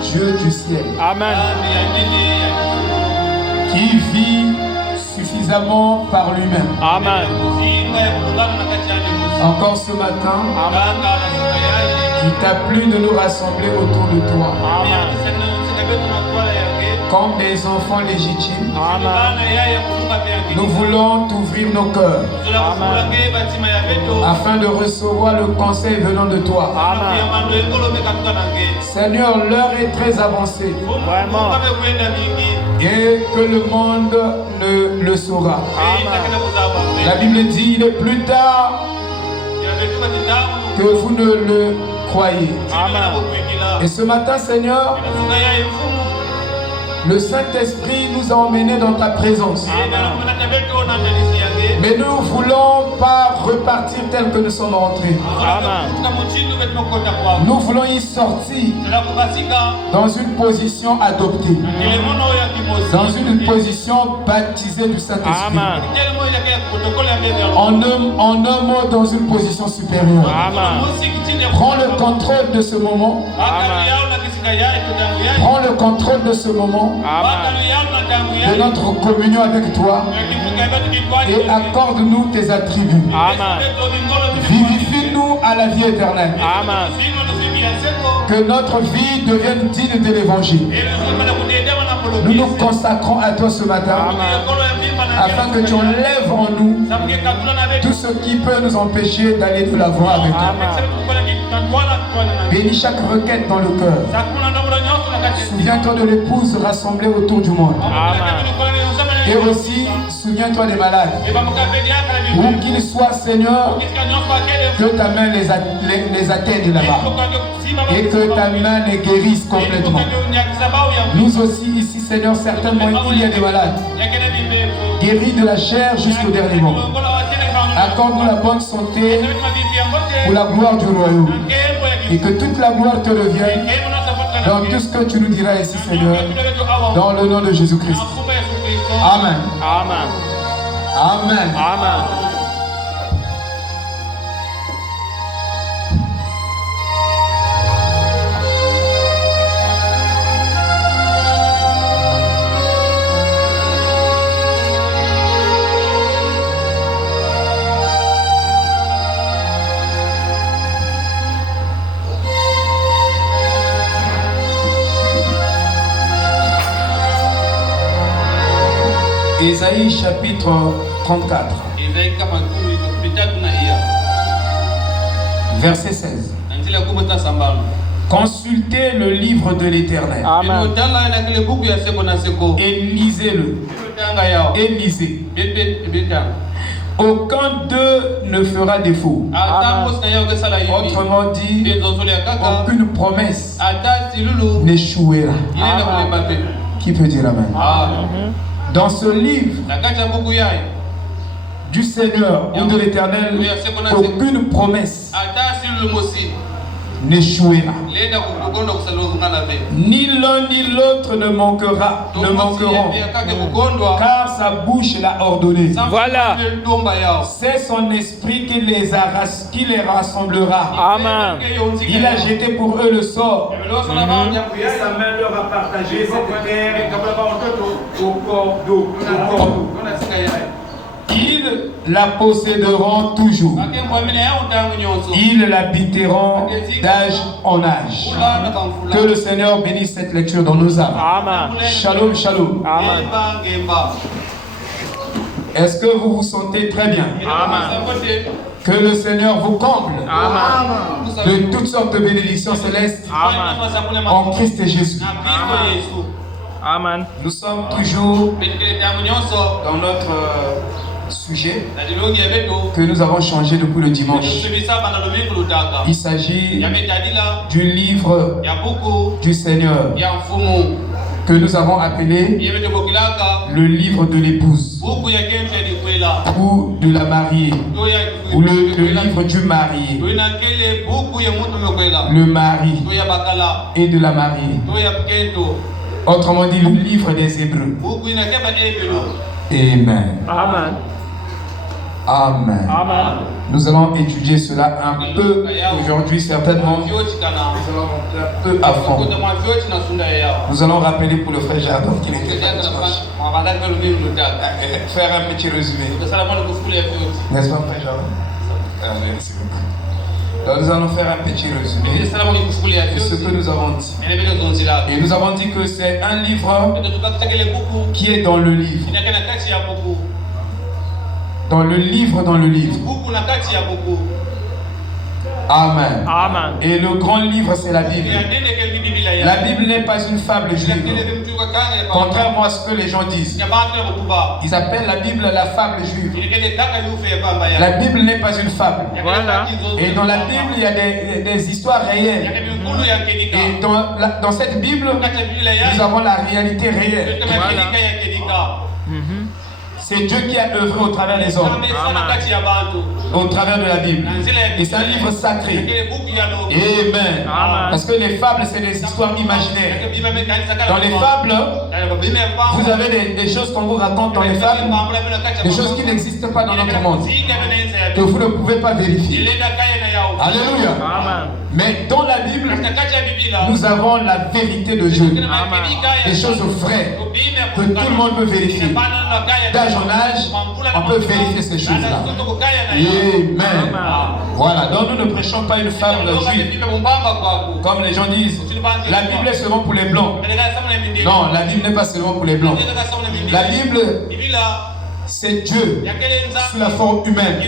Dieu du ciel. Amen. Qui vit suffisamment par lui-même. Amen. Encore ce matin, Amen. il t'a plu de nous rassembler autour de toi. Amen. Comme des enfants légitimes, Amen. nous voulons t'ouvrir nos cœurs Amen. afin de recevoir le conseil venant de toi. Amen. Seigneur, l'heure est très avancée Vraiment. et que le monde ne le saura. Amen. La Bible dit, il est plus tard que vous ne le croyez. Amen. Et ce matin, Seigneur, le Saint-Esprit nous a emmenés dans ta présence. Mais nous ne voulons pas repartir tel que nous sommes rentrés. Amen. Nous voulons y sortir dans une position adoptée, dans une position baptisée du Saint-Esprit. Amen. En un mot, dans une position supérieure. Amen. Prends le contrôle de ce moment. Prends le contrôle de ce moment, Amen. de notre communion avec toi, et accorde-nous tes attributs. Amen. Vivifie-nous à la vie éternelle. Amen. Que notre vie devienne digne de l'évangile. Nous nous consacrons à toi ce matin, afin que tu enlèves en nous tout ce qui peut nous empêcher d'aller de l'avant avec toi. Bénis chaque requête dans le cœur. Souviens-toi de l'épouse rassemblée autour du monde. Et aussi, souviens-toi des malades. Où qu'ils soient, Seigneur, que ta main les atteigne là-bas. Et que ta main les guérisse complètement. Nous aussi, ici, Seigneur, certainement, il y a des malades. Guéris de la chair jusqu'au dernier mot. Accorde-nous la bonne santé pour la gloire du royaume. Et que toute la gloire te revienne dans tout ce que tu nous diras ici, Seigneur, dans le nom de Jésus-Christ. Amen. Amen. Amen. Amen. Ésaïe chapitre 34. Verset 16. Consultez le livre de l'Éternel. Amen. Et lisez-le. Et lisez. Aucun d'eux ne fera défaut. Autrement dit, aucune promesse n'échouera. Qui peut dire Amen? Dans ce livre du Seigneur ou de l'Éternel, aucune promesse n'échouera. Ni l'un ni l'autre ne manqueront, car sa bouche l'a ordonné. Voilà. C'est son esprit qui les rassemblera. Amen. Il a jeté pour eux le sort. Et sa main leur a partagé cette terre au cordeau. Ils la posséderont toujours. Ils l'habiteront d'âge en âge. Que le Seigneur bénisse cette lecture dans nos âmes. Amen. Shalom, shalom. Amen. Est-ce que vous vous sentez très bien? Amen. Que le Seigneur vous comble Amen. de toutes sortes de bénédictions célestes Amen. en Christ Jésus. Amen. Nous sommes toujours dans notre sujet que nous avons changé depuis le dimanche. Il s'agit du livre du Seigneur que nous avons appelé le livre de l'épouse ou de la mariée ou le livre du marié, le mari et de la mariée. Autrement dit, le livre des Hébreux. Amen. Amen. Amen. Amen. Nous allons étudier cela un peu aujourd'hui, certainement. Nous allons rentrer un peu à fond. Nous allons rappeler pour le frère Jardin qu'il était là dimanche. Faire un petit résumé. N'est-ce pas, frère Jardin? Merci beaucoup. Donc, nous allons faire un petit résumé de ce que nous avons dit. Et nous avons dit que c'est un livre qui est dans le livre. Dans le livre, dans le livre. Amen. Amen. Et le grand livre, c'est la Bible. La Bible n'est pas une fable juive. Contrairement à ce que les gens disent. Ils appellent la Bible la fable juive. La Bible n'est pas une fable. Voilà. Et dans la Bible, il y a des histoires réelles. Et dans cette Bible, nous avons la réalité réelle. Voilà. C'est Dieu qui a œuvré au travers des hommes, au travers de la Bible. Et c'est un livre sacré. Amen. Parce que les fables, c'est des histoires imaginaires. Dans les fables, vous avez des choses qu'on vous raconte dans les fables, des choses qui n'existent pas dans notre monde, que vous ne pouvez pas vérifier. Alléluia. Mais dans la Bible, nous avons la vérité de Dieu. Des choses vraies que tout le monde peut vérifier. D'âge en âge, on peut vérifier ces choses-là. Amen. Voilà, donc nous ne prêchons pas une fable juive. Comme les gens disent, la Bible est seulement pour les blancs. Non, la Bible n'est pas seulement pour les blancs. La Bible, c'est Dieu sous la forme humaine,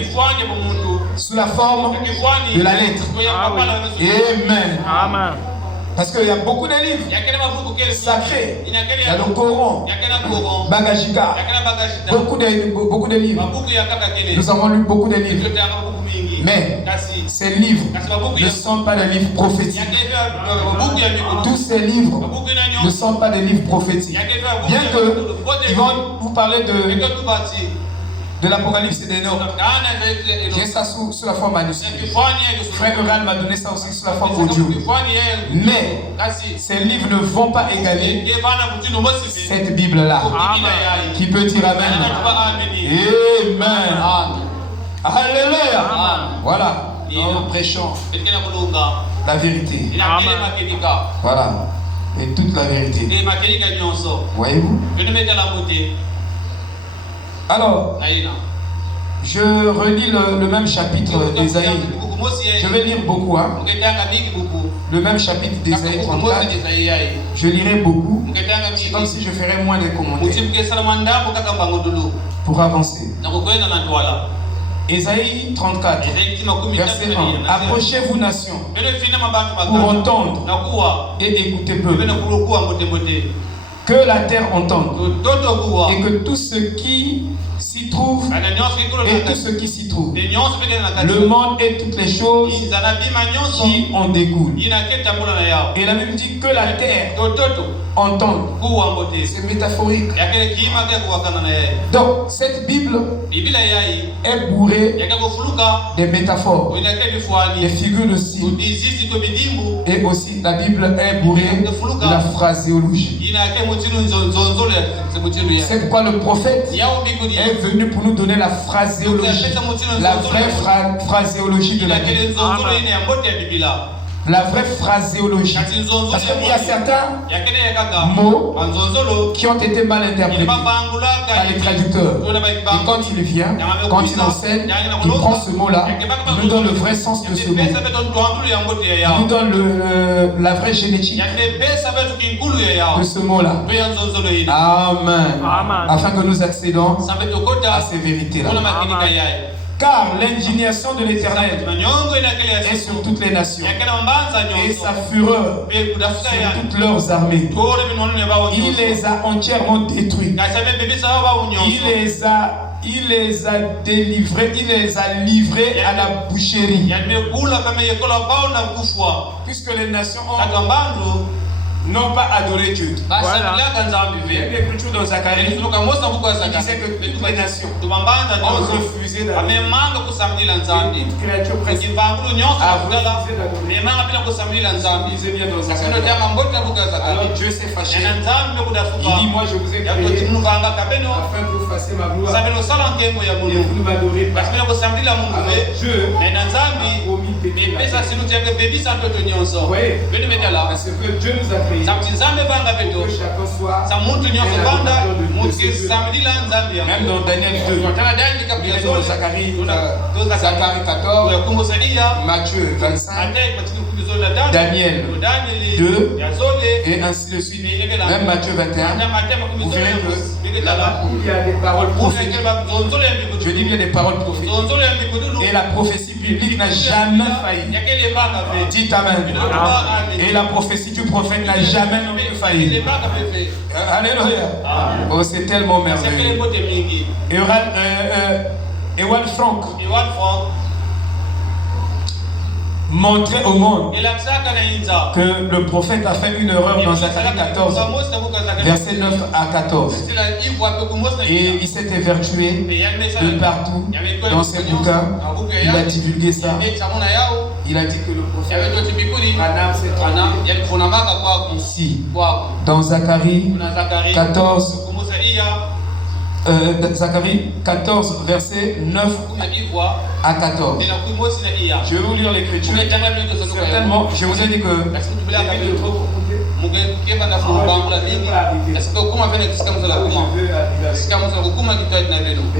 sous la forme de la lettre. Amen. Parce qu'il y a beaucoup de livres sacrés. Il y a le Coran, Bagashika, beaucoup de livres. Nous avons lu beaucoup de livres. Mais ces livres ne sont pas des livres prophétiques. Tous ces livres ne sont pas des livres prophétiques. Bien qu'ils vont vous parler de l'Apocalypse et des Noms. J'ai ça sous la forme manuscrite. Frère Oral m'a donné ça aussi sous la forme audio. Mais ces livres ne vont pas égaler cette Bible-là. Qui peut dire Amen? Amen. Alléluia. Voilà. Nous prêchons la vérité. Voilà. Et toute la vérité. Voyez-vous? Alors, je relis le même chapitre d'Ésaïe. Je vais lire beaucoup. Hein. Le même chapitre d'Ésaïe 34. Je lirai beaucoup. C'est comme si je ferais moins de commentaires. Pour avancer. Ésaïe 34, verset 1. Approchez-vous, nations, pour entendre et écouter peu. Que la terre entende et que tout ce qui s'y trouve et tout ce qui s'y trouve, le monde et toutes les choses qui en découlent. Et la Bible dit que la terre entende. C'est métaphorique. Donc cette Bible est bourrée des métaphores, des figures de style. Et aussi la Bible est bourrée de la phraséologie. C'est pourquoi le prophète est venu pour nous donner la phraséologie, la vraie phraséologie de la Bible. La vraie phraséologie. Parce qu'il y a certains mots qui ont été mal interprétés par les traducteurs. Et quand il vient, quand il enseigne, il prend ce mot-là, il nous donne le vrai sens de ce mot. Il nous donne la vraie génétique de ce mot-là. Amen. Afin que nous accédons à ces vérités-là. Car l'indignation de l'Éternel est sur toutes les nations et sa fureur sur toutes leurs armées. Il les a entièrement détruits. Il les a délivrés, il les a livrés à la boucherie. Puisque les nations n'ont pas adoré Dieu. Voilà. Il y a l'écriture dans Zacharie qui disait que toutes les nations ont refusé d'adorer. Toute créature presque a refusé d'adorer. Lisez bien dans Zacharie. Alors Dieu s'est fâché. Il dit, moi je vous ai créé afin que vous fassiez ma gloire. Et vous ne m'adorez pas. Alors Dieu a promis péché. Vous voyez, parce que Dieu nous a créé. Que chacun soit même dans Daniel 2, dans Zacharie 14, Matthieu 25, Daniel 2 et ainsi de suite. Même Matthieu 21, vous verrez que là-bas il y a des paroles prophétiques. Je dis bien des paroles prophétiques. Et la prophétie biblique n'a jamais failli. Dites Amen. Et la prophétie du prophète n'a jamais non plus failli. Alléluia. Oh, c'est tellement merveilleux. Ewald Frank montrer au monde que le prophète a fait une erreur dans Zacharie 14, versets 9 à 14. Et il s'est évertué de partout dans ses bouquins. Il a divulgué ça. Il a dit que le prophète Branham s'est trompé ici, dans Zacharie 14. Zacharie 14, verset 9 à 14. Je vais vous lire l'écriture. Certainement, je vous ai dit que mais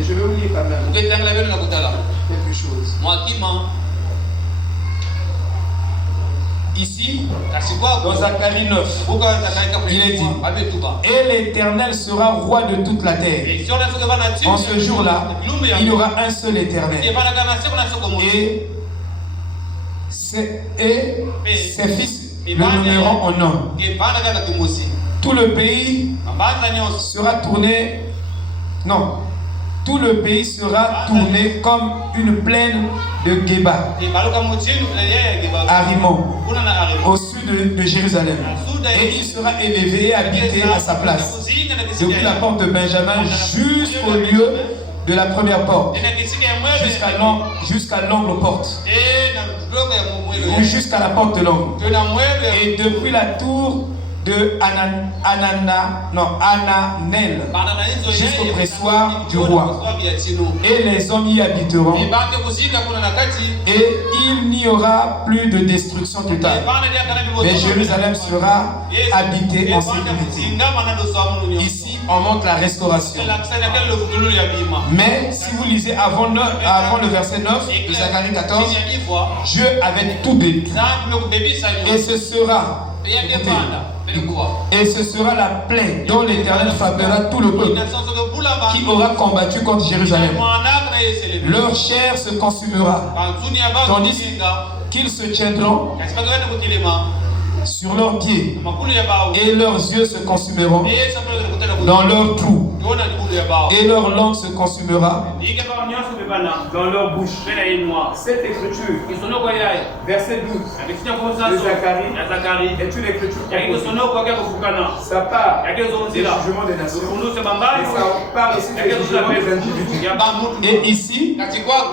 je vais vous lire quand même quelque chose. Ici, dans Zacharie 9, il est dit: et l'Éternel sera roi de toute la terre. En ce jour-là, il y aura un seul Éternel. Et ses fils le nommeront en homme. Tout le pays sera tourné. Non. Tout le pays sera tourné comme une plaine de Geba, à Rimon, au sud de Jérusalem. Et il sera élevé et habité à sa place, depuis la porte de Benjamin jusqu'au lieu de la première porte, jusqu'à l'angle porte, ou jusqu'à la porte de l'angle. Et depuis la tour de Hananel jusqu'au pressoir du roi. Et les hommes y habiteront. Et il n'y aura plus de destruction totale. Mais Jérusalem sera habitée en sécurité. Ici, on montre la restauration. Mais si vous lisez avant le verset 9 de Zacharie 14, Dieu avait tout détruit. Et ce sera la plaie dont l'Éternel frappera tout le peuple qui aura combattu contre Jérusalem. Leur chair se consumera, tandis qu'ils se tiendront sur leurs pieds, et leurs yeux se consumeront dans leurs trous, et leur langue se consumera dans leur bouche. Cette écriture, verset 12 de Zacharie, est une écriture composée. Ça part du jugement des nations, et ça part aussi du jugement des individus. Et ici,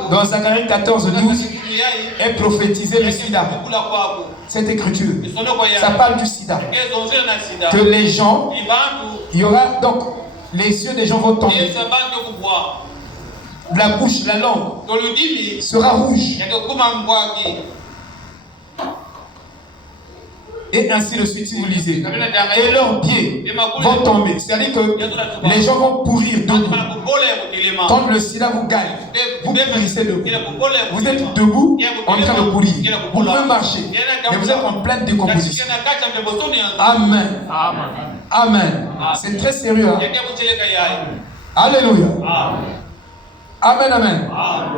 dans Zacharie 14, 12, est prophétisé le sida. Cette écriture, ça parle du sida. Que les gens, il y aura donc, les yeux des gens vont tomber. La bouche, la langue sera rouge. Et ainsi de suite, si vous lisez. Et leurs pieds vont tomber. C'est-à-dire que les gens vont pourrir debout. Quand le sida vous gagne, vous pourrissez debout. Vous êtes debout en train de pourrir. Vous pouvez marcher, mais vous êtes en pleine décomposition. Amen. Amen. C'est très sérieux. Hein? Alléluia. Amen, amen.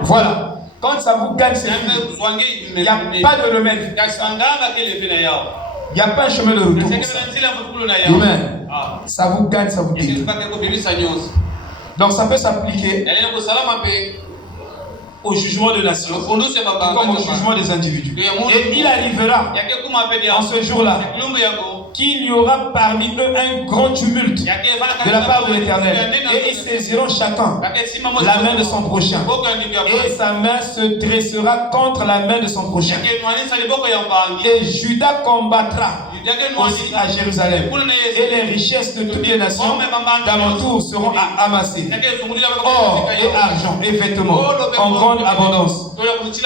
Voilà. Quand ça vous gagne, c'est fini. Il n'y a pas de remède. Il n'y a pas un chemin de retour. Amen. Ça vous gagne, ça vous détruit. Donc ça peut s'appliquer au jugement des nations, comme au jugement des individus. Et il arrivera en ce jour-là qu'il y aura parmi eux un grand tumulte de la part de l'Éternel. Et ils saisiront chacun la main de son prochain. Et sa main se dressera contre la main de son prochain. Et Judas combattra aussi à Jérusalem. Et les richesses de toutes les nations d'alentour seront amassées. Or et argent et vêtements en grande abondance.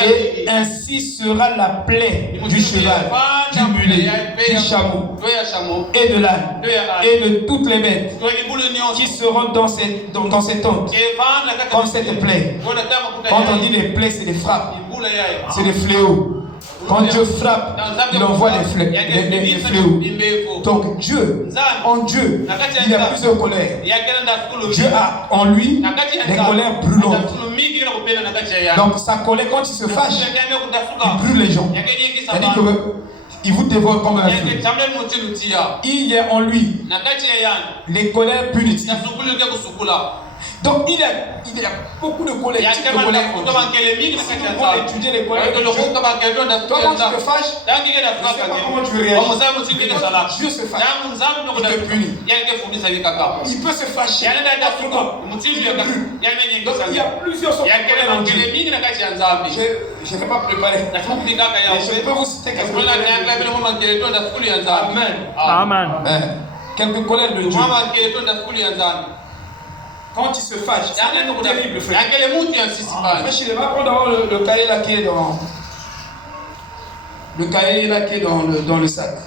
Et ainsi sera la plaie du cheval, du mulet, du chameau et de l'âne et de toutes les bêtes qui seront dans ces tentes. Comme cette plaie. Quand on dit les plaies, c'est des frappes, c'est des fléaux. Quand Dieu frappe, il envoie les fléaux. Donc Dieu, en Dieu, il y a plusieurs colères. Dieu a en lui des colères brûlantes. Donc sa colère, quand il se fâche, il brûle les gens. C'est-à-dire qu'il vous dévore comme un feu. Il y a en lui les colères punitives. Donc il y a beaucoup de colères. Si on va étudier les colères, toi quand tu te fâches, je ne sais pas comment tu réagis. Dieu se fâche, il te punit. Il peut se fâcher. Donc il y a plusieurs sortes de colères en Dieu. Je n'ai pas préparé. Mais je peux vous citer quelques colères. Amen. Amen. Quelques colères de Dieu. Quand il se fâche, c'est un terrible frère. Je vais prendre d'abord le cahier là qui est dans le cahier là qui est dans le sac.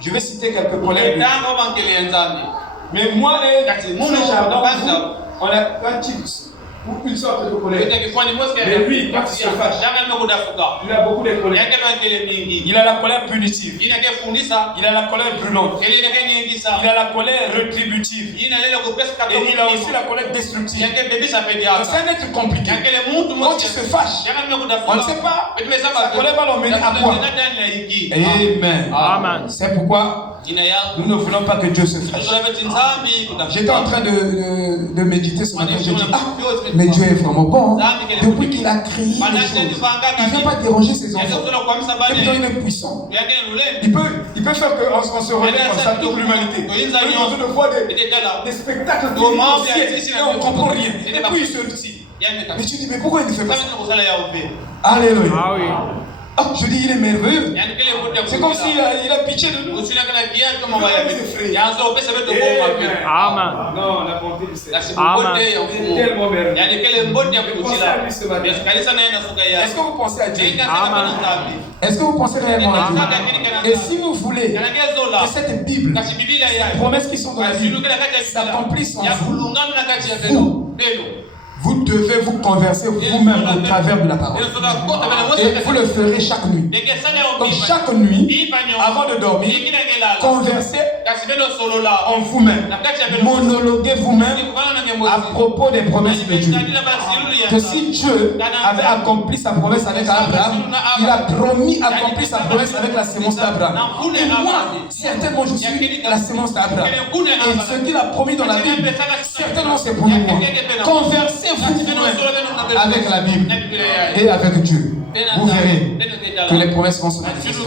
Je vais citer quelques colères. Mais moi et mon jardin, on a un type ou une sorte de colère. Mais lui, quand il se fâche, il a beaucoup de colère. Il a la colère punitive. Il a la colère brûlante. Il a la colère rétributive. Et il a aussi la colère destructive. C'est un être compliqué. Quand il se fâche, on ne sait pas sa colère va l'emmener à quoi. Amen. C'est pourquoi nous ne voulons pas que Dieu se fâche. J'étais en train de méditer ce matin. Je dis, mais Dieu est vraiment bon. Depuis qu'il a créé les choses, il ne vient pas déranger ses enfants. Et puis il est puissant. Il peut faire qu'on se relève comme ça, toute l'humanité. On est en train de voir des spectacles de et on ne comprend rien. Et puis il se dit. Mais tu dis, mais pourquoi il ne fait pas ça? Alléluia. Ah, je dis, il est merveilleux. C'est comme s'il a pitié de nous. Amen. Non, la bonté du Seigneur. Amen. Il est tellement merveilleux. Est-ce que vous pensez à Dieu? Est-ce que vous pensez réellement à Dieu? Et si vous voulez que cette Bible, ces promesses qui sont dans la Bible, s'accomplissent en vous, vous devez vous converser vous-même au travers de la parole. Et vous le ferez chaque nuit. Donc chaque nuit, avant de dormir, conversez en vous-même. Monologuez vous-même à propos des promesses de Dieu. Que si Dieu avait accompli sa promesse avec Abraham, il a promis accomplir sa promesse avec la sémence d'Abraham. Et moi, certainement, je suis la sémence d'Abraham. Et ce qu'il a promis dans la Bible, certainement c'est pour moi. Conversez vous avec la Bible et avec Dieu. Vous verrez que les promesses vont se manifester.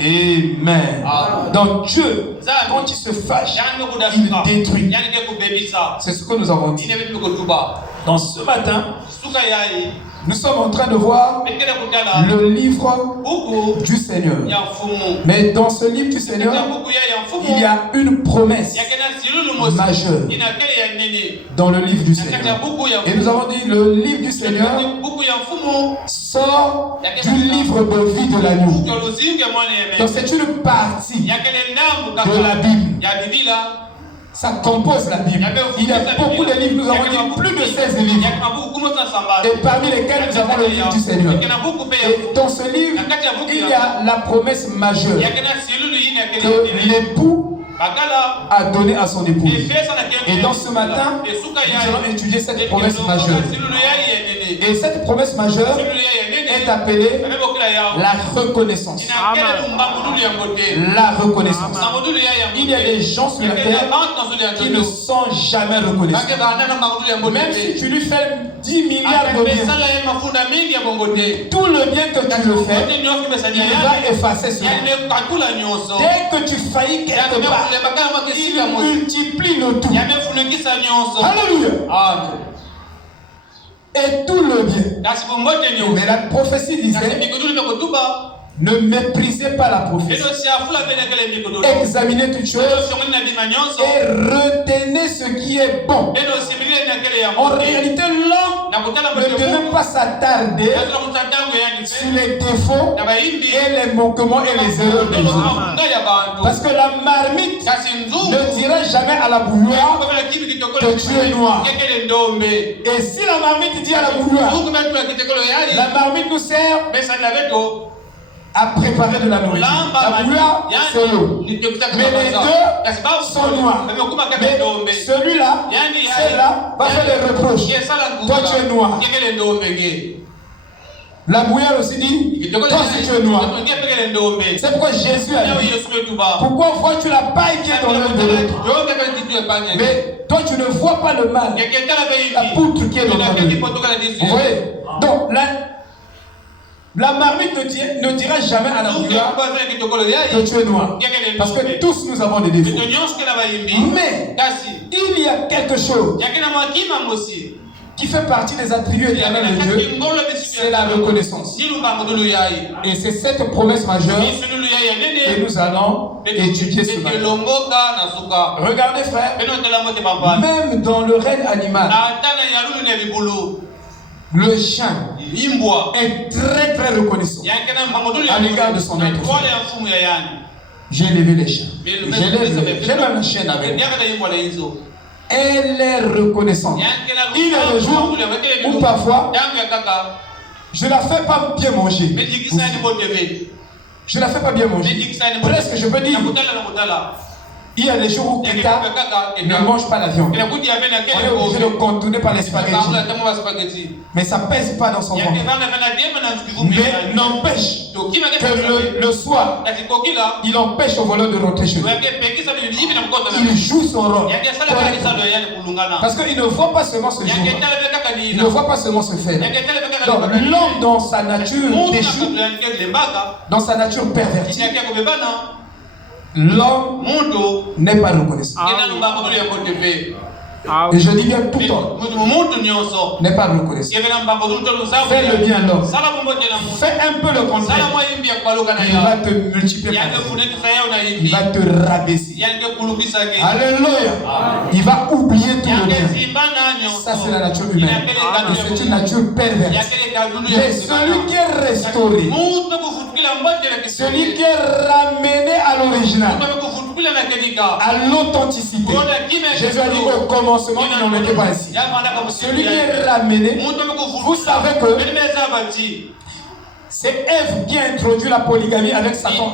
Amen. Donc Dieu, quand il se fâche, il détruit. C'est ce que nous avons dit. Donc ce matin, nous sommes en train de voir le livre du Seigneur. Mais dans ce livre du Seigneur, il y a une promesse majeure dans le livre du Seigneur. Et nous avons dit le livre du Seigneur sort du livre de vie de l'agneau. Donc c'est une partie de la Bible. Ça compose la Bible. Il y a beaucoup de livres, nous avons dit plus de 16 livres. Et parmi lesquels nous avons le livre du Seigneur. Et dans ce livre, il y a la promesse majeure que l'époux a donnée à son épouse. Et dans ce matin, nous allons étudier cette promesse majeure. Et cette promesse majeure est appelée la reconnaissance. La reconnaissance. Il y a des gens sur la terre qui ne sont jamais reconnaissants. Même si tu lui fais 10 milliards de biens, tout le bien que tu le fais, il va effacer cela. Dès que tu faillis quelque part, il multiplie le tout. Alléluia. Et tout le bien. Mais la prophétie disait: ne méprisez pas la prophétie. Examinez toutes choses et retenez ce qui est bon. En réalité, l'homme ne devait pas s'attarder sur les défauts et les manquements et les erreurs des autres. Parce que la marmite ne dira jamais à la bouilloire que tu es noir. Et si la marmite dit à la bouilloire, la marmite nous sert à préparer de la nourriture. La bouilloire, c'est l'eau. Mais les deux sont noirs. Mais celui-là, celle-là, va faire des reproches. Toi, tu es noir. La bouilloire aussi dit: toi aussi tu es noir. C'est pourquoi Jésus a dit: pourquoi vois-tu la paille qui est dans l'œil de l'autre, mais toi tu ne vois pas le mal, la poutre qui est dans ton œil. Vous voyez? Donc la marmite ne dira jamais à la bouilloire que tu es noir. Parce que tous nous avons des défauts. Mais il y a quelque chose qui fait partie des attributs éternels de Dieu, c'est la reconnaissance. Et c'est cette promesse majeure que nous allons étudier ce matin. Regardez frère, même dans le règne animal, le chien est très très reconnaissant à l'égard de son maître. J'ai élevé les chiens. J'ai même la chienne avec moi. Elle est reconnaissante. Il y a des jours où parfois je la fais pas bien manger. Je la fais pas bien manger. Presque je peux dire. Il y a des jours où quelqu'un ne mange pas la viande. On est obligé de contourner par les spaghettis. Mais ça ne pèse pas dans son ventre. Mais n'empêche que le soir, il empêche au voleur de rentrer chez lui. Il joue son rôle. Parce qu'il ne voit pas seulement ce jour. Il ne voit pas seulement ce fait. Donc l'homme dans sa nature déchue, dans sa nature pervertie, l'homme n'est pas reconnaissant. Et je dis bien tout homme n'est pas reconnaissant. Fais le bien l'homme. Fais un peu le contraire. Il va te multiplier. Il va te rabaisser. Alléluia. Il va oublier tout le bien. Ça c'est la nature humaine. C'est une nature perverse. Mais celui qui est restauré, celui qui est ramené à l'original, à l'authenticité. Jésus a dit au commencement, il n'en était pas ainsi. Celui qui est ramené, vous savez que c'est Ève qui a introduit la polygamie avec Satan.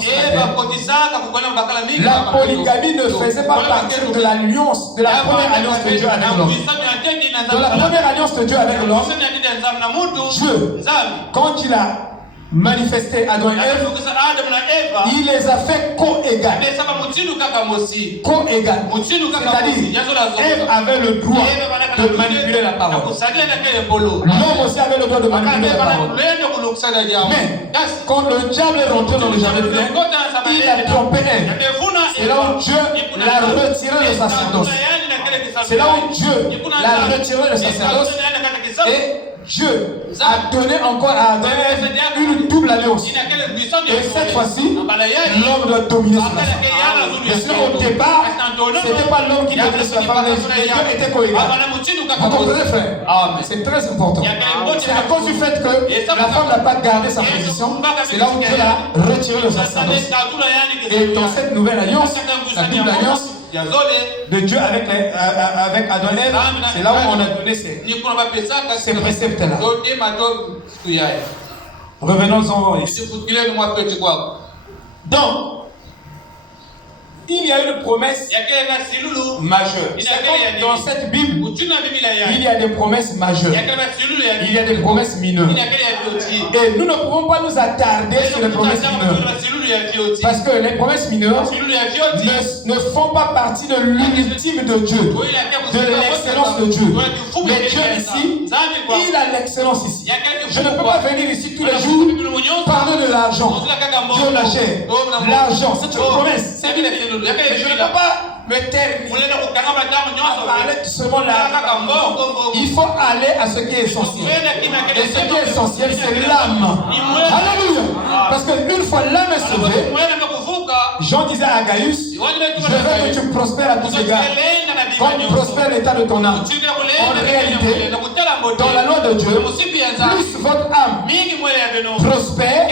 La polygamie ne faisait pas partie de l'alliance, de la première alliance de Dieu avec l'homme. De la première alliance de Dieu avec l'homme, Dieu, quand il a manifesté Adam et Ève, il les a fait co-égales. Co-égales. C'est-à-dire, Ève avait le droit de manipuler la parole. L'homme aussi avait le droit de manipuler la parole. Mais quand le diable est rentré dans le jardin de l'Éden, il a trompé Ève. C'est là où Dieu l'a retiré le sacerdoce. C'est là où Dieu l'a retiré le sacerdoce. Et Dieu a donné encore à Adam une double alliance. Et cette fois-ci, l'homme doit dominer sur la femme. Mais sinon, au départ, ce n'était pas l'homme qui dominait sur la femme, les deux étaient co-égales. Vous comprenez, frère? C'est très important. C'est à cause du fait que la femme n'a pas gardé sa position. C'est là où Dieu a retiré le sacerdoce. Et dans cette nouvelle alliance, la double alliance de Dieu avec Adam et Ève, c'est là où on a donné ces préceptes-là. Revenons-en ici. Donc, il y a une promesse majeure. Dans cette Bible, il y a des promesses majeures. Il y a des promesses mineures. Et nous ne pouvons pas nous attarder sur les promesses mineures. Parce que les promesses mineures ne font pas partie de l'ultime de Dieu, de l'excellence de Dieu. Mais Dieu ici, il a l'excellence ici. Je ne peux pas venir ici tous les jours parler de l'argent, de la chair. L'argent, c'est une promesse. Mais je ne peux pas me terminer à parler seulement de l'argent. Il faut aller à ce qui est essentiel. Et ce qui est essentiel, c'est l'âme. Alléluia. Parce qu'une fois l'âme est sauvée, Jean disait à Gaius, je veux que tu prospères à tous égards, comme prospère l'état de ton âme. En réalité, dans la loi de Dieu, plus votre âme prospère,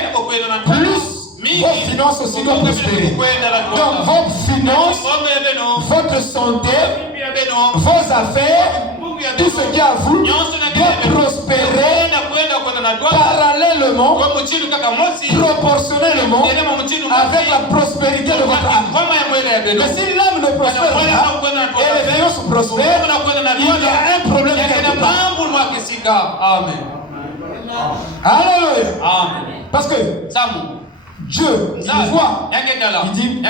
plus vos finances aussi doivent prospérer. Donc vos finances, votre santé, vos affaires, tout ce qui est à vous doit prospérer parallèlement, proportionnellement avec la prospérité de votre âme. Mais si l'âme ne prospère pas et les finances prospèrent, il y a un problème quelque part. Amen. Alléluia. Parce que Dieu, il voit, il dit, là,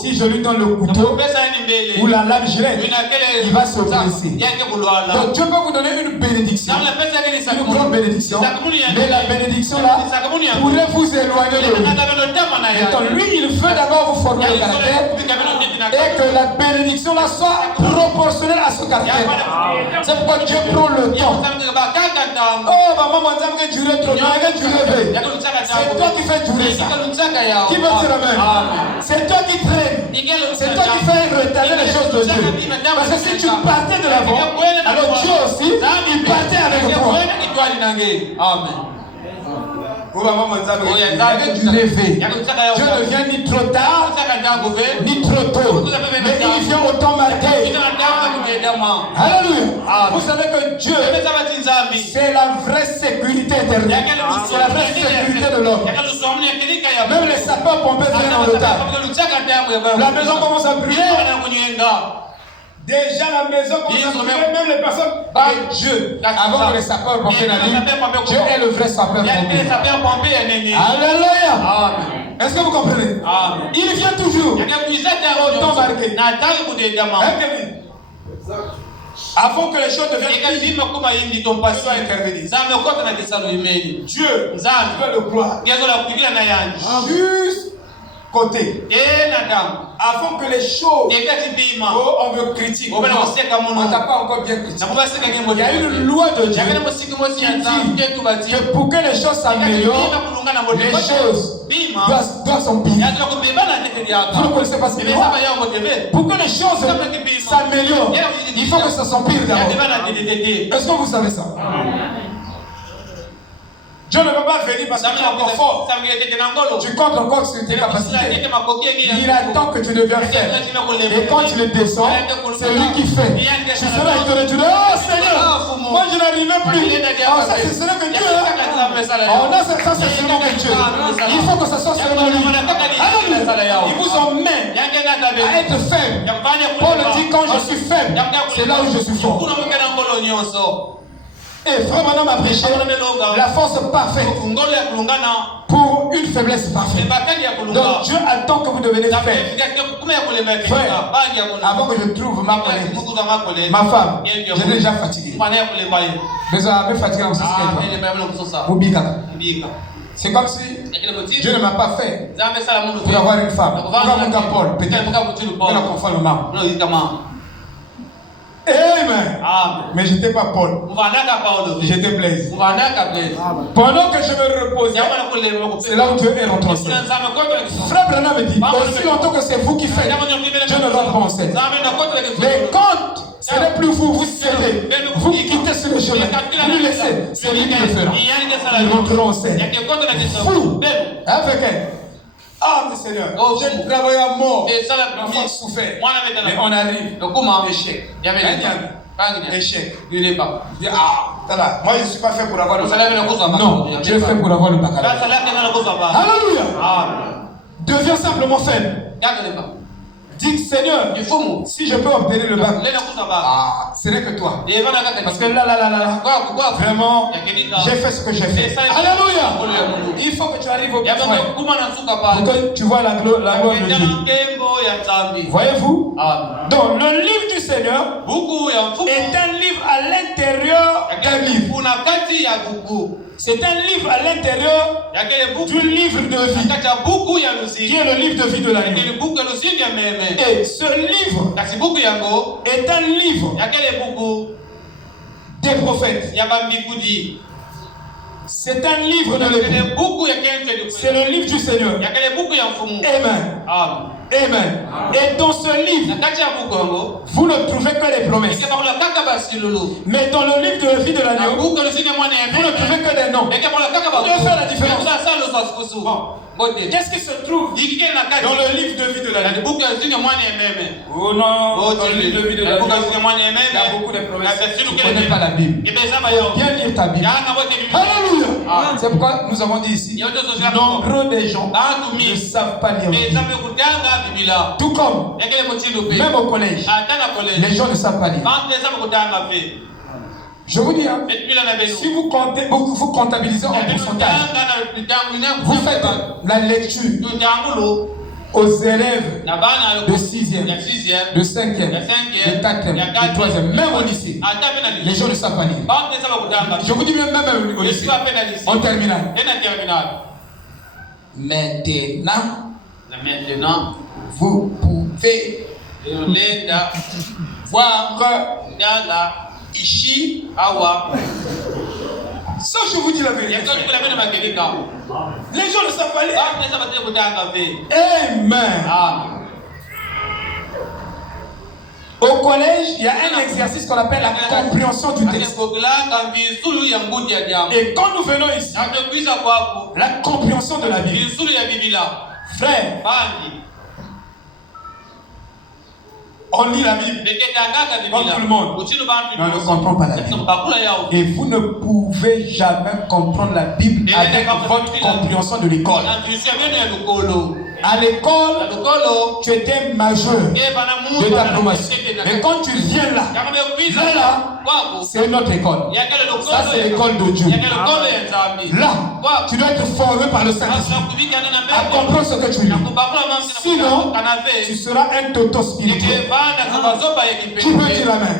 si je lui donne le couteau ou la lame gilette, il va se blesser. Donc Dieu peut vous donner une bénédiction, une grande bénédiction, mais la bénédiction là pourrait vous éloigner de lui. Donc lui, il veut d'abord vous former le caractère et que la bénédiction là soit proportionnelle à ce caractère. C'est pourquoi Dieu prend le temps. Oh, maman, que durer trop, c'est toi qui fais durer ça. Qui veut dire amen? C'est toi qui traînes. C'est toi qui fais retarder les choses de Dieu. Parce que si tu partais de l'avant, alors Dieu aussi, il partait avec toi. Amen. Du lever. Dieu ne vient ni trop tard, ni trop tôt. Mais il vient au temps marqué. Alléluia. Vous savez que Dieu, c'est la vraie sécurité éternelle. C'est la vraie sécurité de l'homme. Même les sapeurs-pompiers viennent en retard. La maison commence à brûler. Déjà la maison commence à brûler, même les personnes. Dieu, avant que les sapeurs-pompiers n'arrivent, Dieu est le vrai sapeur-pompier. Alléluia. Est-ce que vous comprenez? Il vient toujours au temps marqué. Avant que les choses deviennent pires, il doit intervenir. Dieu, je veux le croire. Juste côté. Avant que les choses, on me critique, on ne t'a pas encore bien critiqué. Il y a une loi de Dieu qui dit que pour que les choses s'améliorent, les choses doivent s'empirer. Vous ne connaissez pas cette loi? Pour que les choses s'améliorent, il faut que ça s'empire d'abord. Est-ce que vous savez ça? Dieu ne peut pas venir parce que tu es encore fort. Tu comptes encore sur tes capacités. Il attend que tu deviennes faible. Et quand tu le descends, c'est lui qui fait. Tu seras étonné, tu dis, oh Seigneur, moi je n'arrivais plus. Oh, ça c'est seulement que Dieu. Oh non, ça c'est seulement que Dieu. Il faut que ça soit seulement lui. Il vous emmène à être faible. Paul dit, quand je suis faible, c'est là où je suis fort. Et frère Madame a prêché la force parfaite pour une faiblesse parfaite. Donc Dieu attend que vous deveniez faible. Frère, avant que je trouve ma collègue, ma femme, j'étais déjà fatigué. Besoin un peu fatigué comme ça. C'est comme si Dieu ne m'a pas fait pour avoir une femme. Pour avoir mon Paul, peut-être. Pour la conformément. Amen. Mais je n'étais pas Paul. J'étais Blaise. Pendant que je me reposais, c'est là où Dieu est rentré. Frère Branham me dit, aussi longtemps que c'est vous qui faites, Dieu ne rentre pas en scène. Mais quand ce n'est plus vous, vous cédez, vous quittez sur le chemin, vous lui laissez, c'est lui qui le fera. Il rentrera en scène. Fou. Avec elle. Ah, mais Seigneur, j'ai travaillé à mort. L'enfant souffert. Mais on arrive. Échec. Échec. Ah, moi je ne suis pas fait pour avoir le baccalauréat. Non, Dieu est fait pour avoir le baccalauréat. Alléluia. Deviens simplement faible. Dites Seigneur, si je peux obtenir le bac, ce n'est que toi. Parce que là, vraiment, j'ai fait ce que j'ai fait. Alléluia. Il faut que tu arrives au point pour que tu vois la gloire de Dieu. Voyez-vous? Donc, le livre du Seigneur est un livre à l'intérieur d'un livre. C'est un livre à l'intérieur du livre de vie, qui est le livre de vie de l'agneau. Et ce livre est un livre des prophètes. C'est un livre de l'époque. C'est le livre du Seigneur. Amen. Amen. Et dans ce livre, vous ne trouvez que les promesses. Mais dans le livre de la vie de l'agneau, vous ne trouvez que des noms. Vous devez faire la différence. Qu'est-ce qui se trouve dans le livre de vie de l'agneau? Oh non, dans le livre de vie de l'agneau, il y a beaucoup de promesses. Tu ne connais pas la Bible. Bien lire ta Bible. Alléluia. C'est pourquoi nous avons dit ici, nombreux des gens ne savent pas lire. Tout comme, même au collège, les gens ne savent pas lire. Je vous dis, hein, si vous comptez, vous comptabilisez en pourcentage, vous faites la lecture aux élèves de 6e, de 5e, de 4e, de 3e, même au lycée. Les gens ne savent pas lire. Je vous dis même au lycée, en terminale. Maintenant, vous pouvez voir ici, ça je vous dis la vérité. Les gens ne savent pas lire. Amen. Au collège, il y a un exercice qu'on appelle la compréhension du texte. Et quand nous venons ici, la compréhension de la Bible. Frère, on lit la Bible comme tout le monde. Mais on ne comprend pas la Bible. Et vous ne pouvez jamais comprendre la Bible avec votre compréhension de l'école. À l'école, tu étais majeur de ta promotion. Mais quand tu viens là, c'est une autre école. Ça, c'est l'école de Dieu. Là, tu dois être formé par le Saint-Esprit à comprendre ce que tu lis. Sinon, tu seras un toto spirituel. Qui peut dire la main?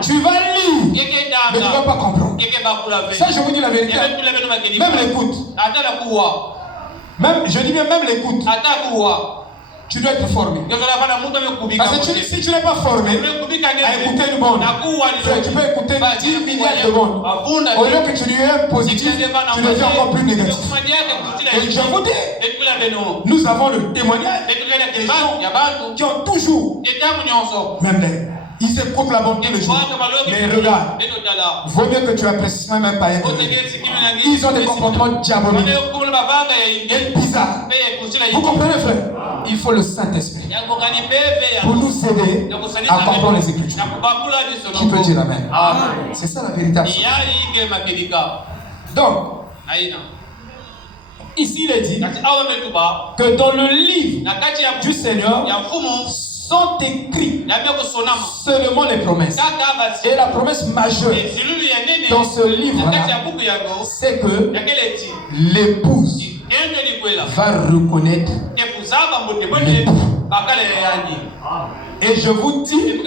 Tu vas lire, mais tu ne vas pas comprendre. Ça, je vous dis la vérité. Même l'écoute. Même, je dis bien même l'écoute. Tu dois être formé. Parce que si tu n'es pas formé à écouter le monde, tu peux écouter 10 milliards de monde. Au lieu que tu lui aies positif, tu deviens encore plus négatif. Et je vous dis, nous avons le témoignage des gens qui ont toujours, même ils écoutent la bonté le jour. Mais regarde, vaut mieux que tu apprécies même pas être. Ils ont des comportements diaboliques et bizarres. Vous comprenez, frère? Il faut le Saint-Esprit pour nous aider à comprendre les Écritures. Qui peut dire Amen? C'est ça la véritable chose. Donc, ici il est dit que dans le livre du Seigneur sont écrits seulement les promesses. Et la promesse majeure dans ce livre-là, c'est que l'épouse va reconnaître l'époux. Et je vous dis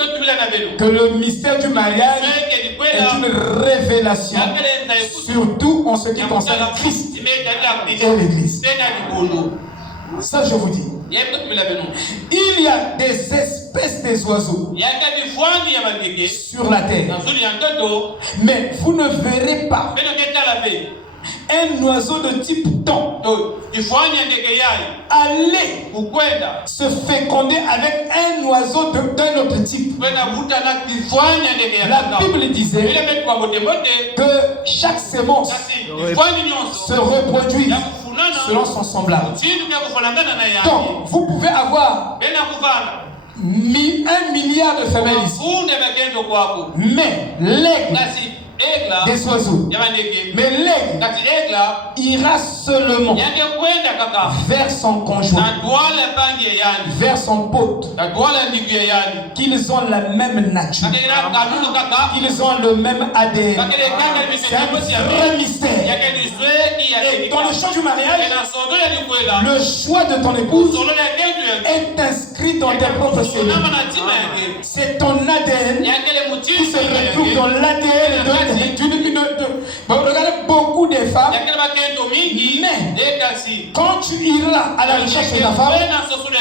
que le mystère du mariage est une révélation, surtout en ce qui concerne Christ et l'Église. Ça, je vous dis. Il y a des espèces des oiseaux sur la terre, mais vous ne verrez pas un oiseau de type thon aller se féconder avec un oiseau d'un autre type. La Bible disait que chaque sémence se reproduit selon son semblable. Donc, vous pouvez avoir 1 milliard de femelles ici. Mais l'aigle des oiseaux, mais l'aigle ira seulement vers son conjoint, vers son pote, qu'ils ont la même nature, qu'ils ont le même ADN. C'est un vrai mystère. Et dans le choix du mariage, le choix de ton épouse est inscrit dans tes propres cellules. C'est ton ADN qui se retrouve dans l'ADN regardez beaucoup de femmes, mais quand tu iras à la recherche de ta femme,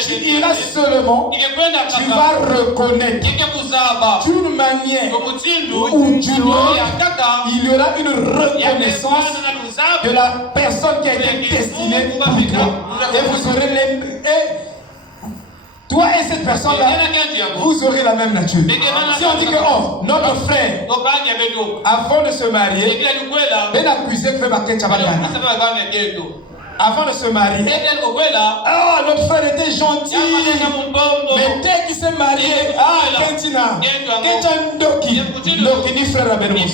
tu iras seulement, tu vas reconnaître d'une manière ou d'une autre, il y aura une reconnaissance de la personne qui a été destinée pour toi. Et vous aurez les... Toi et cette personne-là, vous aurez la même nature. Si on dit que, oh, notre frère, avant de se marier, il a accusé que avant de se marier, oh, notre frère était gentil, mais dès qu'il s'est marié, ah, Kentina, Ndoki, ni frère à Benmous.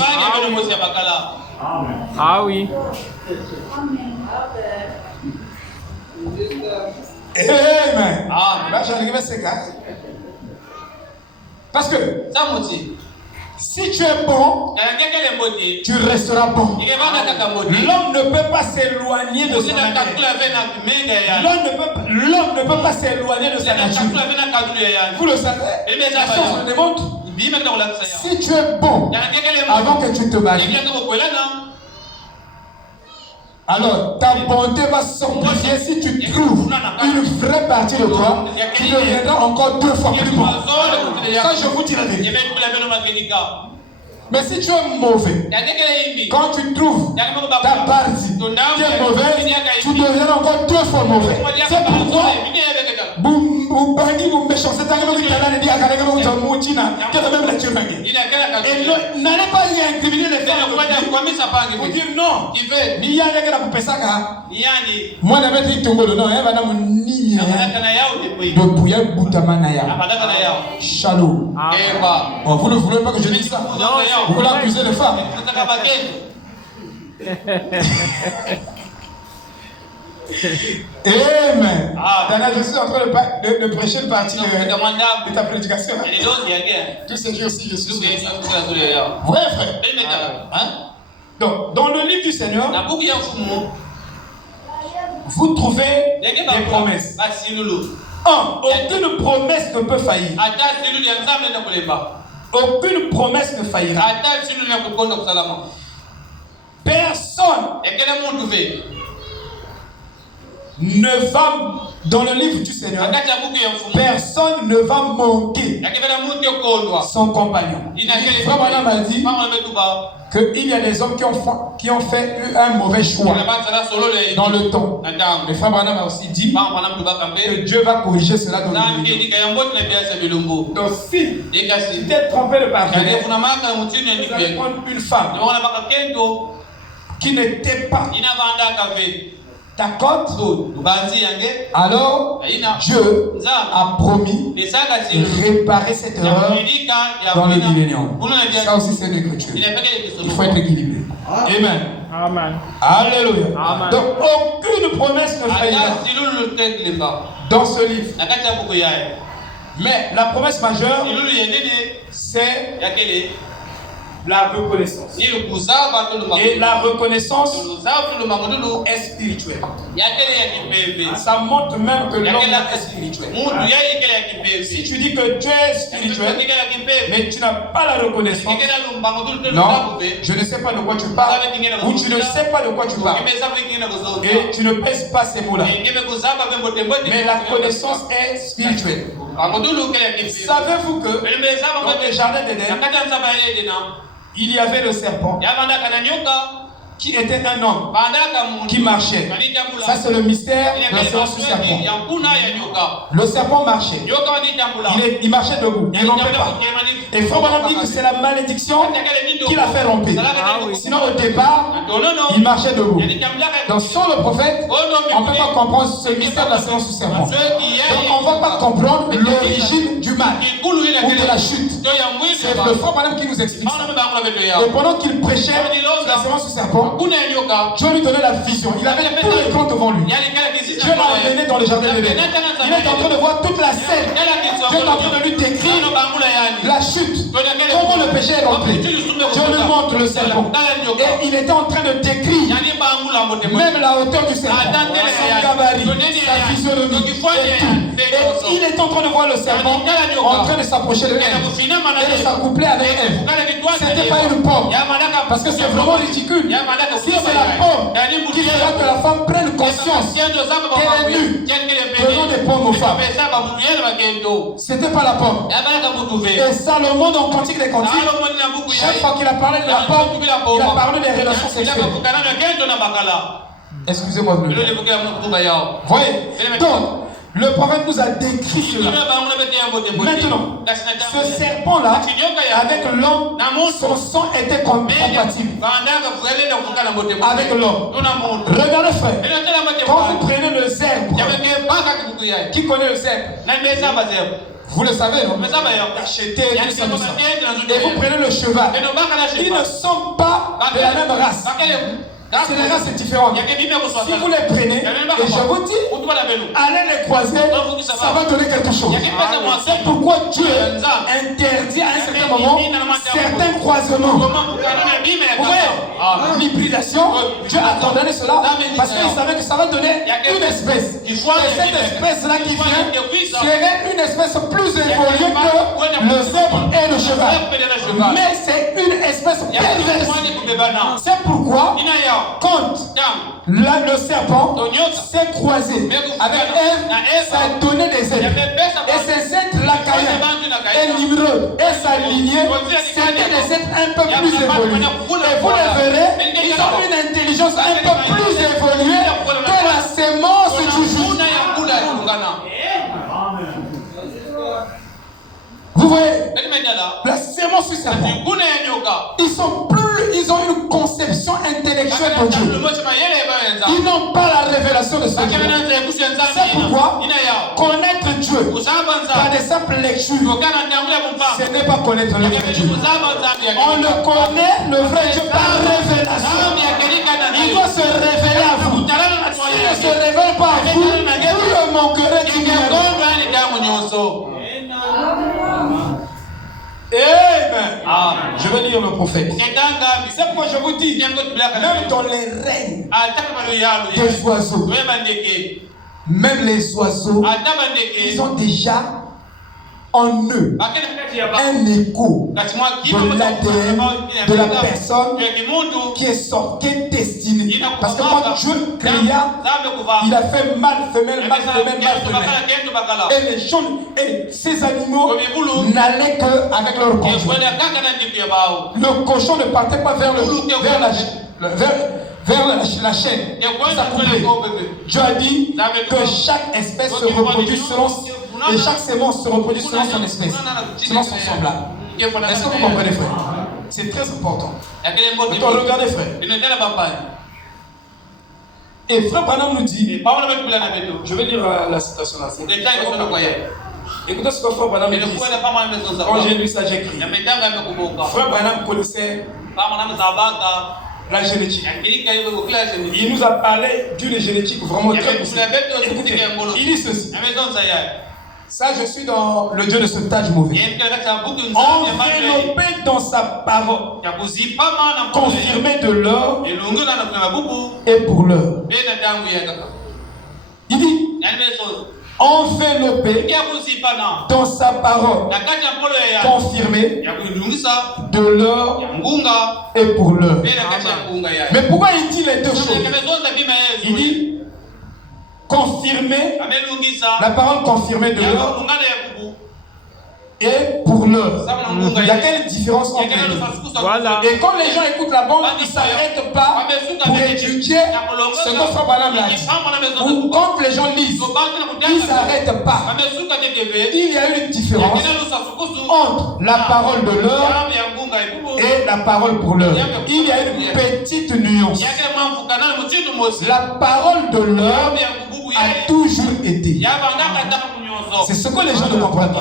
Ah oui. Amen. Parce que si tu es bon, tu resteras bon. L'homme ne peut pas s'éloigner de son nature. L'homme ne peut pas s'éloigner de sa nature. Vous le savez, la science le démontre. Si tu es bon avant que tu te maries, alors ta bonté va s'amplifier si tu trouves une vraie partie de toi qui deviendra encore 2 fois plus bon. Ça, je vous dis la vérité. Mais si tu es mauvais, quand tu trouves ta partie qui est mauvaise, tu deviendras encore 2 fois mauvais. C'est pourquoi vous bannis, vous méchancez, et n'allez pas y incriminer les femmes. Vous dire non. Moi, je vais dire Shalom. Vous ne voulez pas que je dise ça? Vous voulez accuser les femmes? Amen. Daniel, je suis en train de prêcher le parti de ta prédication. Tous ces jours aussi, je suis sûr. Vrai, frère. Donc, dans le livre du Seigneur, vous trouvez des promesses. Aucune promesse ne peut faillir. Aucune promesse ne faillira. Personne ne va, dans le livre du Seigneur, personne ne va manquer son compagnon. Frère Branham a dit qu'il y a des hommes qui ont fait un mauvais choix dans le temps. Mais Frère Branham a aussi dit que Dieu va corriger cela dans le milieu. Donc si tu t'es trompé de partenaire, vous allez prendre une femme qui n'était pas ta cote, alors Dieu a promis de réparer cette erreur dans le millénium. Ça aussi c'est une écriture. Il faut être équilibré. Amen. Amen. Alléluia. Amen. Donc aucune promesse ne faillira dans ce livre. Mais la promesse majeure, c'est la reconnaissance. Et la reconnaissance est spirituelle. Ça montre même que l'homme est spirituel. Si tu dis que tu es spirituel, mais tu n'as pas la reconnaissance, non, je ne sais pas de quoi tu parles, ou tu ne sais pas de quoi tu parles, et tu ne pèses pas ces mots-là. Mais la connaissance est spirituelle. Savez-vous que dans le jardin d'Éden, il y avait le serpent qui était un homme qui marchait. Ça c'est le mystère de la séance du serpent. Le serpent marchait. Il marchait debout. Il ne rompait pas. Et Frère Branham dit que c'est la malédiction qui l'a fait romper. Sinon au départ, il marchait debout. Donc sans le prophète, on ne peut pas comprendre ce mystère de la séance du serpent. Donc on ne va pas comprendre l'origine du mal ou de la chute. C'est le Frère Branham qui nous explique ça. Et pendant qu'il prêchait la séance du serpent, Dieu lui donnait la vision. Il avait tout l'écran devant lui. Dieu l'a emmené dans le jardin d'Éden. Il est en train de voir toute la scène. Dieu est en train de lui décrire la chute. Comment le péché est rentré. Dieu lui montre le serpent. Et il était en train de décrire même la hauteur du serpent, son gabarit, sa physionomie et tout. Et il est en train de voir le serpent en train de s'approcher de Ève et de s'accoupler avec Ève. C'était pas une pomme. Parce que c'est vraiment ridicule. Si c'est la pomme qui fera que la femme prenne conscience qu'elle est nue, donnons des pommes aux femmes. C'était pas la pomme. Et Salomon dans Cantique des Cantiques, chaque fois qu'il a parlé de la pomme, il a parlé des relations sexuelles. Excusez-moi de le dire. Voyez. Donc, le prophète nous a décrit cela. Maintenant, ce serpent-là, avec l'homme, son sang était compatible avec l'homme. Regardez frère, quand vous prenez le zèbre, qui connaît le zèbre? Vous le savez, non? Acheter tout ça, tout ça. Et vous prenez le cheval. Ils ne sont pas de la même race. C'est les races différentes. Si vous les prenez, et je vous dis, allez les croiser, ça va donner quelque chose. C'est pourquoi Dieu interdit à un certain moment certains croisements. Vous voyez, l'hybridation, Dieu a condamné cela parce qu'il savait que ça va donner une espèce. Et cette espèce-là qui vient serait une espèce plus évoluée que le zèbre et le cheval. Mais c'est une espèce perverse. C'est pourquoi quand le serpent s'est croisé avec Ève, ça a donné des êtres. Et ces êtres-là, et Nimrod et sa lignée, c'était des êtres un peu plus évolués. Et vous les verrez, ils ont une intelligence un peu plus évoluée que la sémence du juste. Vous voyez, la sémence du serpent, ils ont une conception intellectuelle de Dieu. Ils n'ont pas la révélation de ce Dieu. C'est pourquoi connaître Dieu par des simples lectures, ce n'est pas connaître le vrai Dieu. On le connaît, le vrai Dieu, par révélation. Il doit se révéler à vous. S'il ne se révèle pas à vous, vous le manquerez d'ignorance. Amen. Je vais lire le prophète. C'est pourquoi je vous dis, même dans les règnes des oiseaux, même les oiseaux, ils ont déjà en eux un écho de l'ADN de la personne qui est destinée. Parce que quand Dieu créa, il a fait mâle, femelle, mâle, femelle, mâle, femelle. Et les gens et ces animaux n'allaient qu'avec leur conjoint. Le cochon ne partait pas vers la chaîne. Dieu a dit que chaque espèce se reproduit selon, et chaque sémence se reproduit selon son espèce, selon son semblable. Est-ce que vous comprenez, frère? C'est très important. Maintenant, regardez, frère. Et frère Branham nous dit, je vais lire la citation là. Écoutez ce que frère Branham nous dit. Quand j'ai lu ça, j'ai écrit. Frère Branham connaissait la génétique. Il nous a parlé d'une génétique vraiment très poussée. Écoutez, il dit ceci. Ça, je suis dans le Dieu de ce Taj mauvais. Enveloppé dans sa parole, confirmé de l'or et pour l'heure. Il dit enveloppé dans sa parole, confirmé de l'or et pour l'heure. Mais pourquoi il dit les deux choses? Il dit confirmé, la parole confirmée de l'or et pour l'heure. Il y a quelle différence entre les deux? Voilà. Et quand les gens écoutent la bande, ils ne s'arrêtent pas pour étudier ce que Frère Branham a dit. Ou quand les gens lisent, ils ne s'arrêtent pas. Il y a une différence entre la parole de l'heure et la parole pour l'heure. Il y a une petite nuance. La parole de l'heure a toujours été. C'est ce que les gens ne comprennent pas.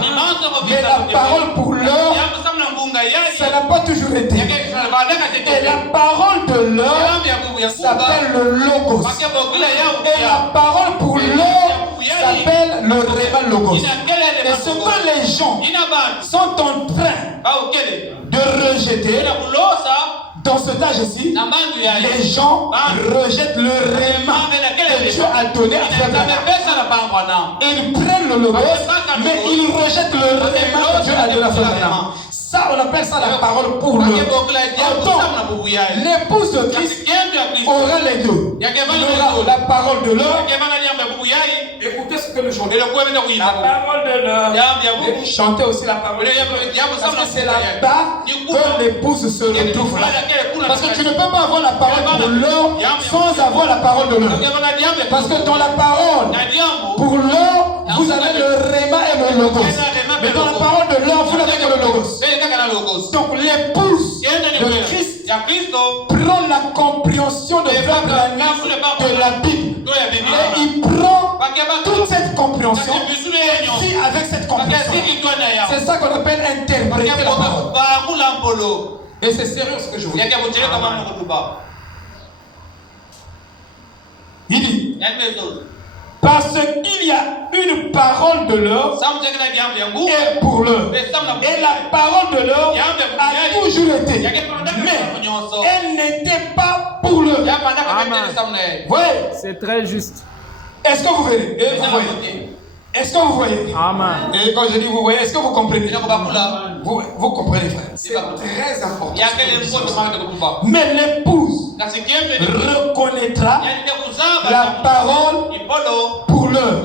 Mais la parole pour l'heure, ça n'a pas toujours été. Et la parole de l'heure s'appelle le logos. Et la parole pour l'heure s'appelle le réel logos. Et ce que les gens sont en train de rejeter dans ce âge-ci, les gens rejettent le réma que Dieu a donné à Frère Branham. Ils prennent le logos, mais ils rejettent le réma que Dieu a donné à Frère Branham. Ça, on appelle ça la parole pour l'heure. Donc, l'épouse de Christ aura les deux. Il aura la parole de l'heure. Écoutez ce que nous chantons. La parole de l'heure. Chantez aussi la parole de l'heure. Parce que c'est là-bas que l'épouse se retrouve là. Parce que tu ne peux pas avoir la parole pour l'heure sans avoir la parole de l'heure. Parce que dans la parole pour l'heure, vous avez le réma et le logos. Mais dans la parole de l'heure, vous n'avez que le logos. Donc l'épouse de Christ prend la compréhension de Frère Branham de la Bible. Et il prend toute cette compréhension et vit avec cette compréhension. C'est ça qu'on appelle interpréter la parole. Et c'est sérieux ce que je vous dis. Il dit parce qu'il y a une parole de l'heure et pour l'heure. Et la parole de l'heure a toujours été. Mais elle n'était pas pour l'heure. Oui. C'est très juste. Est-ce que vous voyez? Est-ce que vous voyez? Amen. Et quand je dis vous voyez, est-ce que vous comprenez? Vous comprenez, frère? C'est très important. Mais l'épouse reconnaîtra la parole pour l'heure.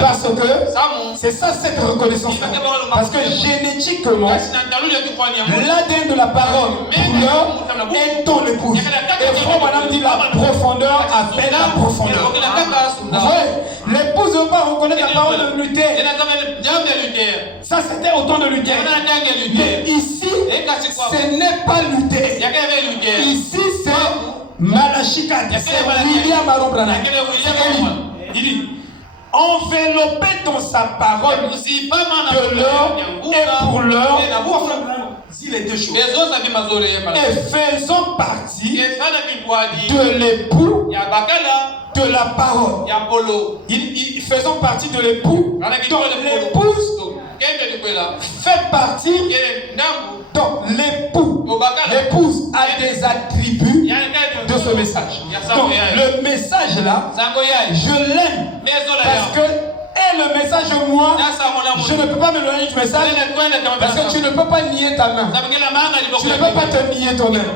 Parce que c'est ça cette reconnaissance. Parce que génétiquement, l'ADN de la parole pour l'heure est ton épouse. Et Frère Branham dit la profondeur appelle la profondeur. Vous voyez, l'épouse ne va pas reconnaître la parole de Luther. Ça c'était au temps de Luther. Mais ici, ce n'est pas Luther. Ici c'est Malachi 4. C'est William Aaron Branham. Il dit enveloppé dans sa parole de l'heure et pour l'heure. Dit les deux choses. Et faisons partie de l'époux de la parole. Faisons partie de l'époux. Donc l'épouse fait partie. Donc l'épouse a des attributs de ce message. Donc le message là, je l'aime parce que elle le message, moi, je ne peux pas m'éloigner du message parce que tu ne peux pas nier ta main. Tu ne peux pas te nier toi-même.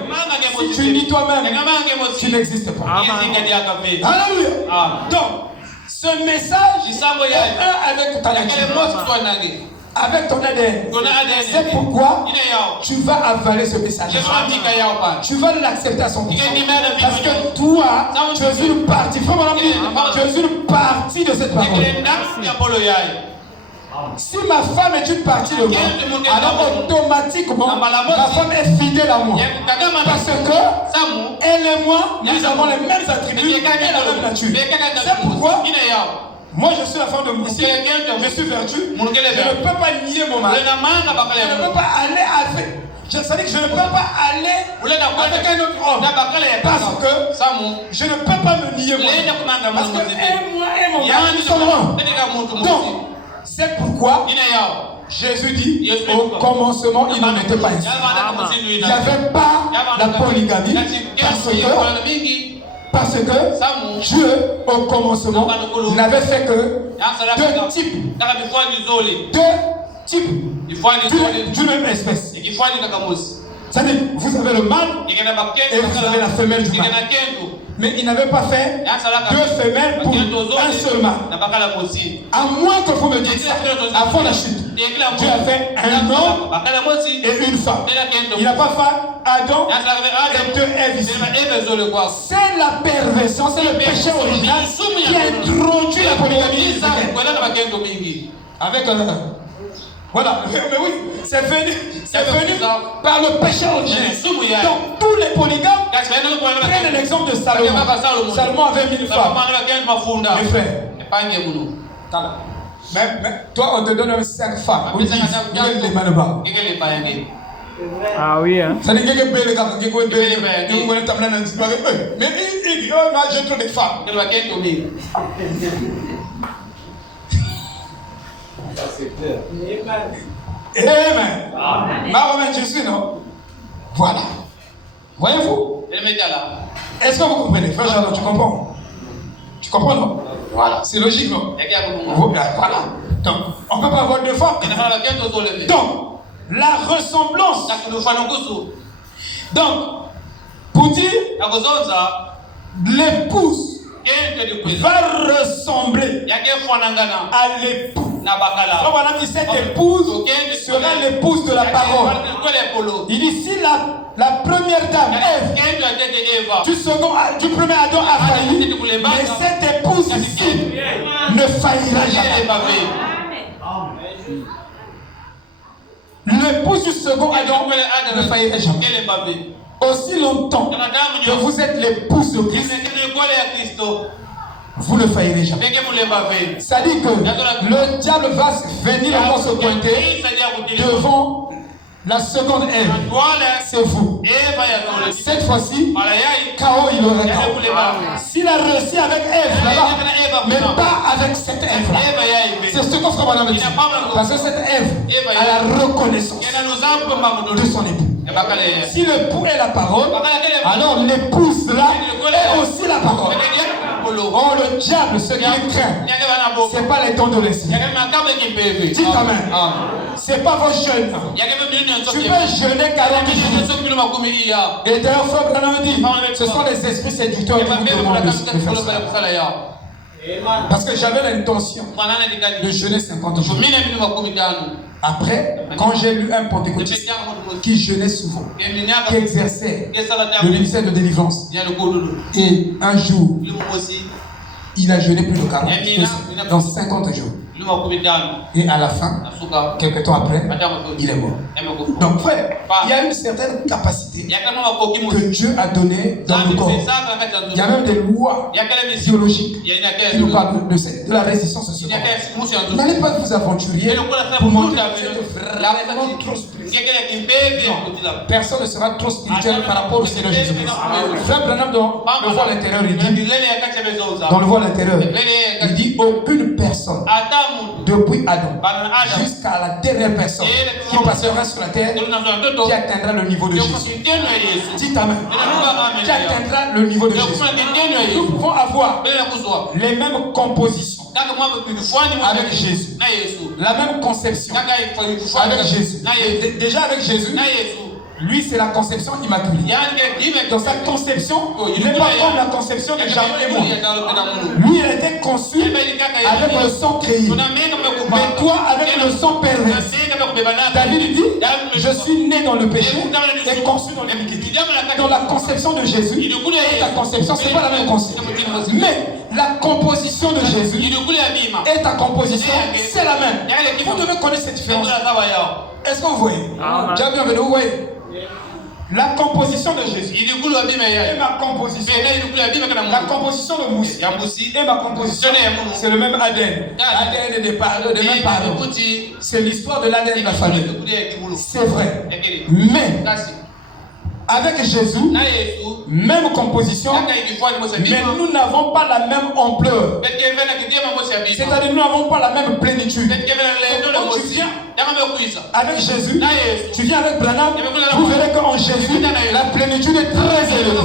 Si tu nies toi-même, tu n'existes pas. Alléluia. Donc, ce message est un avec ta nature. Avec ton ADN. C'est pourquoi tu vas avaler ce message. Tu vas l'accepter à 100%. Parce que toi, tu es une partie. Tu es une partie de cette parole. Si ma femme est une partie de moi, alors automatiquement, ma femme est fidèle à moi. Parce que elle et moi, nous avons les mêmes attributs et la même nature. C'est pourquoi moi je suis la femme de Moussi, je suis vertu, je ne peux pas nier mon mari. Je ne peux pas aller avec. Ça dit que je ne peux pas aller avec un autre homme. Parce que je ne peux pas me nier moi. Parce que moi et mon mari, nous sommes un. Donc, c'est pourquoi Jésus dit au commencement, il n'en était pas ici. Il n'y avait pas la polygamie. Parce que Dieu, au commencement, n'avait fait que deux types d'une même espèce. C'est-à-dire, vous avez le mâle et vous avez la femelle du mâle. Mais il n'avait pas fait deux femelles pour un seul mâle. À moins que vous me dites ça, avant la chute, Dieu a fait un homme et une femme. Il n'a pas fait Adam et deux Ève ici. C'est la perversion, c'est le péché original qui a introduit la polygamie avec un. Voilà, mais oui, c'est venu par le péché originel. Donc tous les polygames prennent l'exemple de Salomon. Salomon avait 1000 femmes. Mes frères, mais toi on te donne 5 femmes. On dit, il y a les mains de bas. Ah oui, hein. Ça dit que les gars, mais j'ai trop de femmes. Amen. Amen. Jésus, non? Voilà. Voyez-vous? Est-ce que vous comprenez? Frère Jean, tu comprends? Tu comprends, non? Voilà. C'est logique, non? Voilà. Donc, on ne peut pas avoir deux femmes. Donc, la ressemblance. Donc, pour dire, l'épouse va ressembler à l'époux. Cette épouse sera l'épouse de la parole. Il dit ici la première dame, Ève, du premier Adam a failli, mais cette épouse ici ne faillira jamais. L'épouse du second Adam ne faillira jamais. Aussi longtemps que vous êtes l'épouse de Christ, vous ne faillirez jamais. Ça dit que le diable va venir encore se pointer devant la seconde Ève. C'est vous. Cette fois-ci, chaos, il aura chaos. S'il a réussi avec Ève là-bas, mais pas avec cette Ève-là. C'est ce qu'on fera maintenant. Parce que cette Ève a la reconnaissance de son époux. Si l'époux est la parole, alors l'épouse là est aussi la parole. Oh, le diable, ce qu'il craint, ce n'est pas les dons de l'esprit. Dites amen. C'est pas vos jeûnes. Tu peux jeûner 40 jours. Et d'ailleurs, Frère Branham dit, ce sont les esprits séducteurs qui vous demandent de faire ça. Parce que j'avais l'intention de jeûner 50 jours. Après, quand j'ai lu un pentecôtiste qui jeûnait souvent, qui exerçait le ministère de délivrance, et un jour, il a jeûné plus de 40 jours, dans 50 jours. Et à la fin, quelques temps après, il est mort. Donc frère, il y a une certaine capacité que Dieu a donnée dans le corps. Il y a même des lois biologiques qui nous parlent de la résistance au corps. N'allez pas vous aventurer pour montrer que vous êtes vraiment trop spirituel. Personne ne sera trop spirituel par rapport au Seigneur Jésus-Christ. Frère Branham, dans le voile intérieur, il dit, dans le voile intérieur, il dit aucune personne de depuis Adam jusqu'à la dernière personne qui passera sur la terre, qui atteindra le niveau de Jésus. Dites Amen. Qui atteindra le niveau de Jésus. Nous pouvons avoir les mêmes compositions avec Jésus, la même conception avec Jésus. Déjà avec Jésus, lui c'est la conception immaculée. Dans sa conception, il n'est pas comme la conception de Jacob et moi. Lui il a été conçu avec le sang créé, mais toi avec le sang pervers. David dit, je suis né dans le péché et conçu dans l'iniquité. Dans la conception de Jésus et ta conception, ce n'est pas la même conception. Mais la composition de Jésus et ta composition, c'est la même. Vous devez connaître cette différence. Est-ce que vous voyez? Bienvenue, vous voyez? La composition de Jésus et ma composition, la composition de Moussi et ma composition, c'est le même ADN. ADN des mêmes parents. C'est l'histoire de l'ADN de la famille. C'est vrai. Mais avec Jésus, même composition, mais nous n'avons pas la même ampleur. C'est-à-dire nous n'avons pas la même plénitude. Donc, tu viens avec Jésus, tu viens avec Branham, vous verrez qu'en Jésus, la plénitude est très élevée.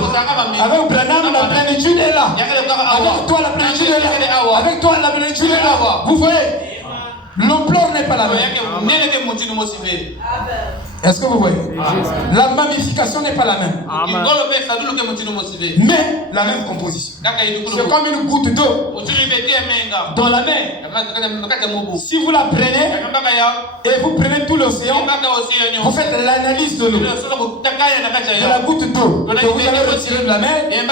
Avec Branham, la plénitude est là. Avec toi, la plénitude est là. Avec toi, la plénitude est là. Vous voyez, l'ampleur n'est pas la même. Est-ce que vous voyez? La magnification n'est pas la même. Mais la même composition. C'est comme une goutte d'eau dans la mer. Si vous la prenez et vous prenez tout l'océan, vous faites l'analyse de l'eau, de la goutte d'eau que vous allez retirer de la mer et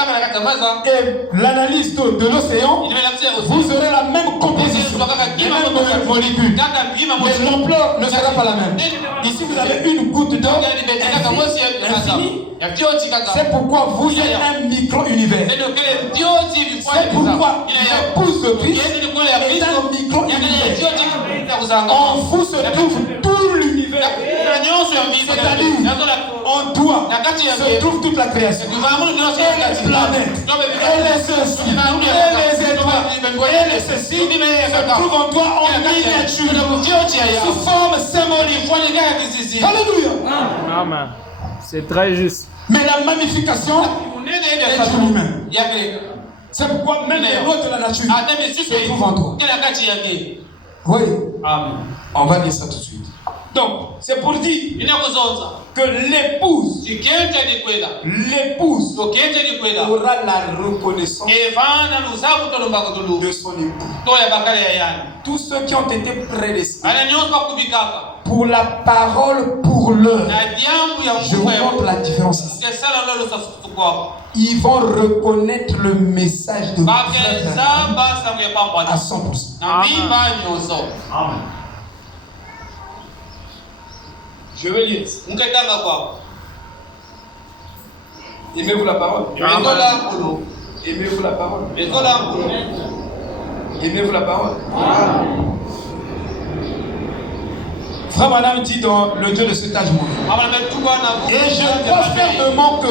l'analyse de l'océan, vous aurez la même composition, les mêmes molécules. Mais l'ampleur ne sera pas la même. Ici vous avez une goutte d'eau infinie. C'est pourquoi vous êtes un micro-univers. C'est pourquoi l'épouse de Christ est un micro-univers. En vous se trouve tout l'univers. C'est-à-dire, en toi se trouve toute la création. Et les planètes, et les ceci, et les étoiles, et les ceci se trouvent en toi en miniature, sous forme symbolique. Alléluia. Amen. C'est très juste. Mais la magnification est de lui-même. C'est pourquoi même les lois de la nature se trouvent en toi. Oui. Amen. On va dire ça tout de suite. Donc, c'est pour dire que l'épouse aura la reconnaissance de son époux. Tous ceux qui ont été prédestinés pour la parole, pour l'heure, je vous montre la différence ici. Ils vont reconnaître le message de Dieu à 100%. Amen. Je vais lire. Aimez-vous la parole? Aimez-vous la parole? Aimez-vous la parole? Frère Madame dit dans le Dieu de cet âge monde. Et je crois fermement que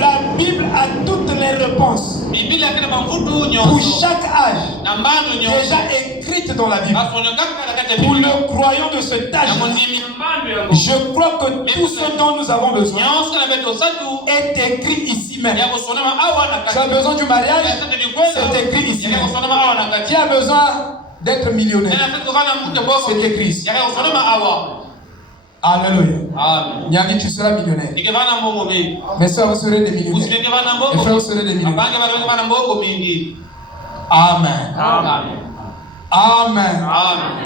la Bible a toutes les réponses pour chaque âge déjà écrites dans la Bible. Pour le croyant de cet âge, je crois que tout ce dont nous avons besoin est écrit ici même. Tu as besoin du mariage, c'est écrit ici même. Tu as besoin d'être millionnaire, c'est écrit ici. Alléluia. Amen. Tu seras millionnaire. Mes soeurs, vous serez des millionnaires. Mes frères, vous serez des millionnaires. Amen. Amen. Amen.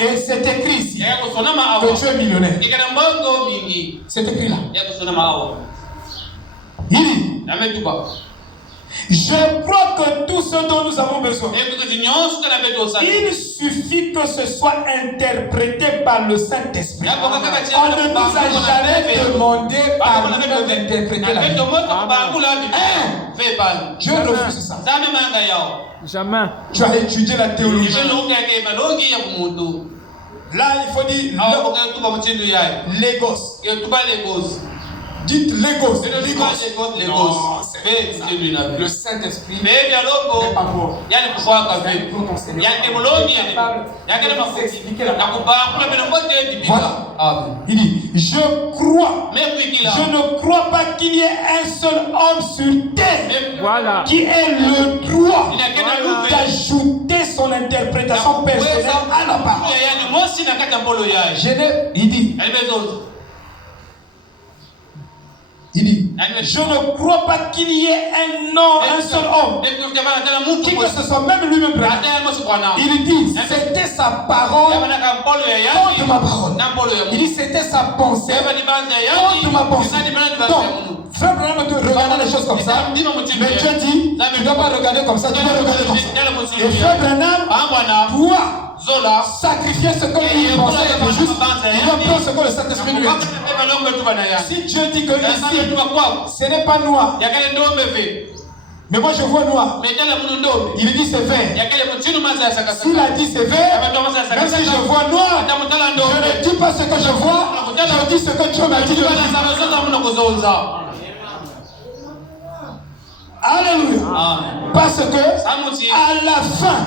Et c'est écrit ici que tu es millionnaire. C'est écrit là. Il dit, je crois que tout ce dont nous avons besoin, il suffit que ce soit interprété par le Saint-Esprit. On ne nous a jamais demandé par nous d'interpréter la Bible. Dieu refuse ça. Jamais. Tu as étudié la théologie. Là, il faut dire Logos. Dites Lagos. Lagos. Le Saint-Esprit n'est pas mort. Voilà. Il dit, je ne crois pas qu'il y ait un seul homme sur terre qui ait le droit d'ajouter son interprétation personnelle à la parole. Il dit, je ne crois pas qu'il y ait un seul homme, qui que ce soit, même lui-même. Il dit, c'était sa parole contre ma parole. Il dit, c'était sa pensée contre ma pensée. Donc, frère Branham de regarder les choses comme ça, mais Dieu dit, tu ne dois pas regarder comme ça, tu dois regarder comme ça. Et frère Branham doit sacrifier ce que lui pensait être juste, il doit prendre ce que le Saint-Esprit lui a dit. Si Dieu dit que ici, ce n'est pas noir, mais moi je vois noir, il dit c'est vert. S'il a dit c'est vert, même si je vois noir, je ne dis pas ce que je vois, je dis ce que Dieu m'a dit de dire. Alléluia. Parce que à la fin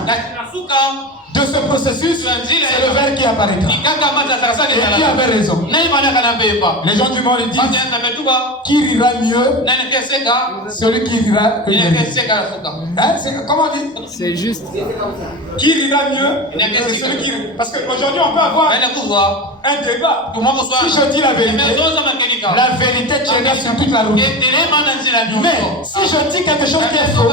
de ce processus, c'est le verre qui apparaîtra. Et qui avait raison? Les gens du monde disent, qui rira mieux? Celui qui rira le mieux. Comment on dit? C'est juste. Qui rira mieux? Celui qui rira. Parce qu'aujourd'hui, on peut avoir un débat. Si je dis la vérité tiendra sur toute la route. Mais si je dis quelque chose qui est faux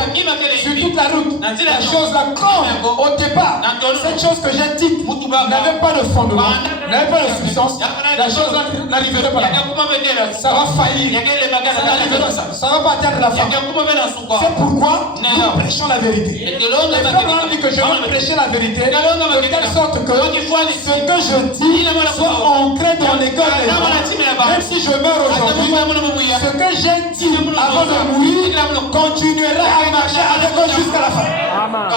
sur toute la route, la chose là, comme au départ, cette chose que j'ai dite n'avait pas de fondement, n'avait pas de substance, la chose n'arriverait pas là. Ça va faillir. Ça ne va pas atteindre la fin. C'est pourquoi nous prêchons la vérité. Et Frère dit que je veux prêcher la vérité de telle sorte que ce que je dis soit ancré dans les cœurs des gens. Même si je meurs aujourd'hui, ce que j'ai dit avant de mourir continuera à marcher avec eux jusqu'à la fin. Amen.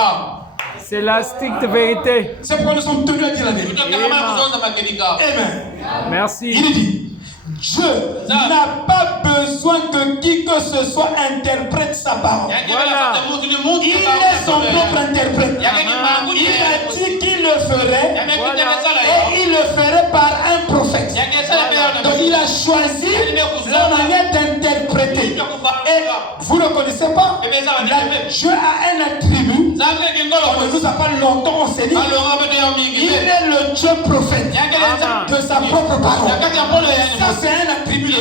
C'est la stricte vérité. C'est pourquoi nous sommes tenus à dire la vérité. Amen. Merci. Il dit, Dieu n'a pas besoin que qui que ce soit interprète sa parole. Il est son propre interprète. Il a dit qu'il le ferait et il le ferait par un prophète. Donc il a choisi la manière d'interpréter. Et vous ne connaissez pas, Dieu a un attribut. On ne nous a pas longtemps enseigné. Il est le Dieu prophète de sa propre parole. Ça c'est un attribut de Dieu.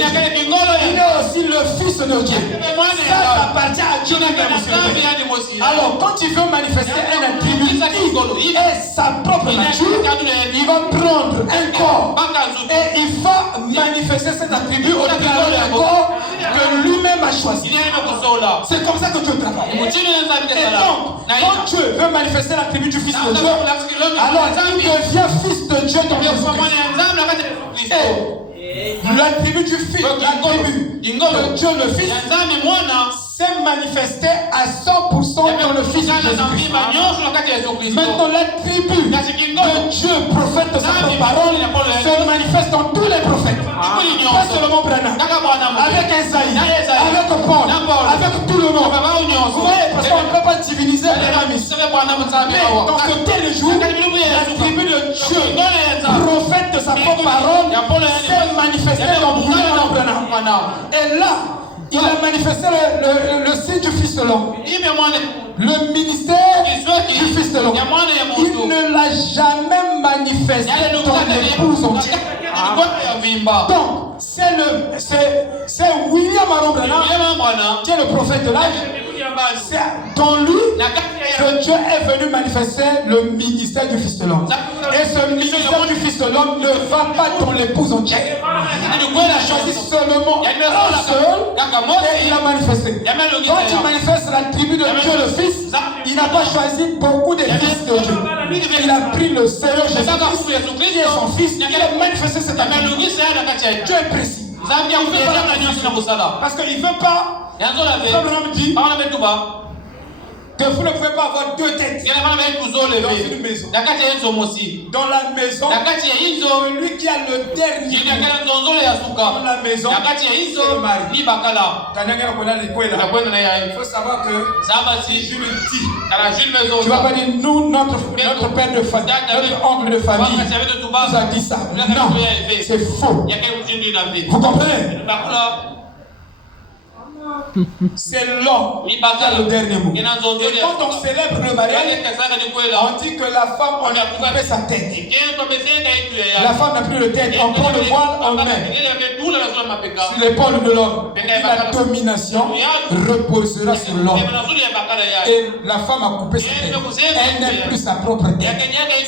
Il est aussi le Fils de Dieu. Ça appartient à Dieu lui-même. Alors quand il veut manifester un attribut et sa propre nature, il va prendre un corps et il va manifester cet attribut au travers d'un corps que lui-même a choisi. C'est comme ça que Dieu travaille. Et donc, quand Dieu veut manifester l'attribut du Fils de Dieu, alors il devient Fils de Dieu dans Jésus-Christ. L'attribut du Fils, l'attribut de Dieu le Fils, s'est manifesté à 100% dans le Fils de Jésus-Christ. Maintenant, l'attribut de Dieu, prophète de sa propre parole, se manifeste dans tous les prophètes. Pas seulement Branham, avec Esaïe, avec Paul, avec tout le monde. Vous voyez, parce qu'on ne peut pas diviniser Branham. Mais dans ce tel jour, l'attribut de Dieu, prophète de sa propre parole, s'est manifesté dans Branham. Et là, il a manifesté le signe du Fils de l'homme. Le ministère du Fils de l'homme. Il ne l'a jamais manifesté dans l'épouse entière. Donc, c'est William Aaron Branham qui est le prophète de l'âge. C'est dans lui que Dieu est venu manifester le ministère du Fils de l'homme. Et ce ministère du Fils de l'homme ne va pas dans l'épouse entière. Il a choisi seulement un seul et il a manifesté. Quand il manifeste l'attribut de Dieu le Fils, il n'a pas choisi beaucoup de fils de Dieu. Il a pris le Seigneur Jésus-Christ qui est son Fils. Il a manifesté cet attribut. Dieu est précis. Parce qu'il ne veut pas. Abraham dit que vous ne pouvez pas avoir deux têtes dans une maison. dans la maison, celui qui a le dernier mot dans la maison, c'est le mari. Il faut savoir que si je le dis, tu vas pas dire nous, notre père de famille, notre oncle de famille nous a dit ça. Non, c'est faux. Vous comprenez? C'est l'homme qui a le dernier mot. Et quand on célèbre le mariage, on dit que la femme, on a coupé sa tête. La femme n'a plus de tête, on prend le voile, on met sur l'épaule de l'homme. La domination reposera sur l'homme. Et la femme a coupé sa tête. Elle n'est plus sa propre tête.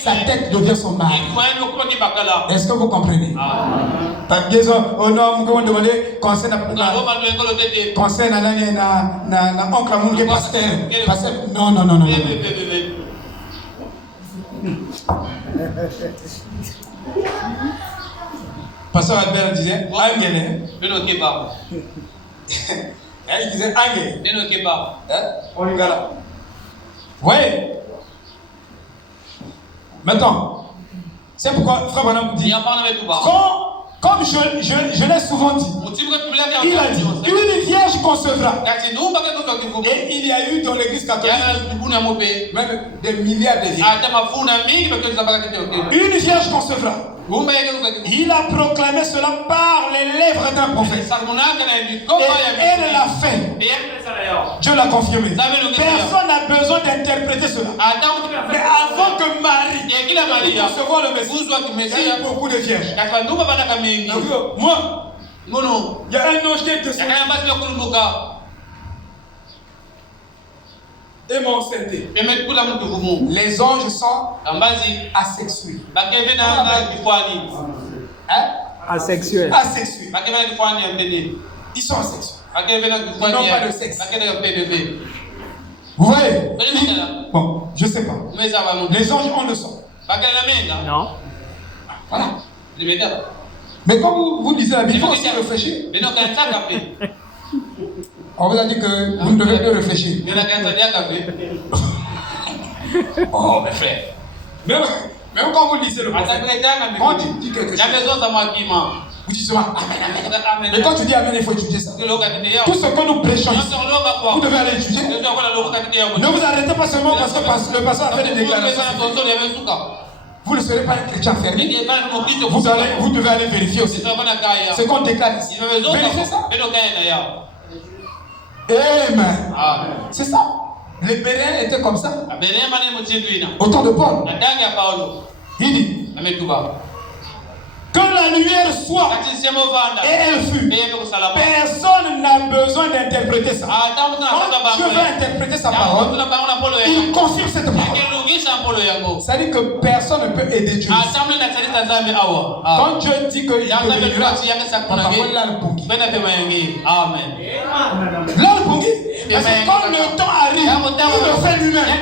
Sa tête devient son mari. Est-ce que vous comprenez? Au nom, vous demandez conseil na oncle Mungue pasteur. Non. Pasteur Albert disait Angele. Il disait Angele. On y va là. Voyez. Maintenant, c'est pourquoi Frère Branham dit comme je l'ai souvent dit, il a dit, une vierge concevra. Et il y a eu dans l'église catholique même des milliards de vierges. Une vierge concevra. Il a proclamé cela par les lèvres d'un prophète. Et elle l'a fait. Dieu l'a confirmé. Personne n'a besoin d'interpréter cela. Mais avant que Marie puisse recevoir le Messie, il y a eu beaucoup de vierges. Moi, il y a un ange qui est descendu et m'a enceinté. Les anges sont asexués. Asexuels. Ils sont asexués. Ils n'ont pas de sexe. Vous voyez? Bon, je ne sais pas. Les anges ont le sang. Non. Voilà. Mais quand vous lisez la Bible, il faut aussi réfléchir. On vous a dit que vous ne devez plus réfléchir. Oh, mes frères. Même quand vous lisez le prophète, quand tu dis quelque chose, vous dites souvent Amen. Mais quand tu dis Amen, il faut étudier ça. Tout ce que nous prêchons ici, vous devez aller étudier. Ne vous arrêtez pas seulement parce que le pasteur a fait des déclarations. Vous ne serez pas un chrétien fermé. Vous devez aller vérifier aussi ce qu'on déclare ici. Vérifiez ça. Amen. C'est ça. Les Béréens étaient comme ça. Au temps de Paul. Il dit que la lumière soit et elle fut. Personne n'a besoin d'interpréter ça. Quand Dieu veut interpréter sa parole, il confirme cette parole. Ça dit que personne ne peut aider Dieu. Quand Dieu dit qu'il te bénira, on va voir là le pungi. Là le pungi. Parce que quand le temps arrive, il le fait lui-même. Il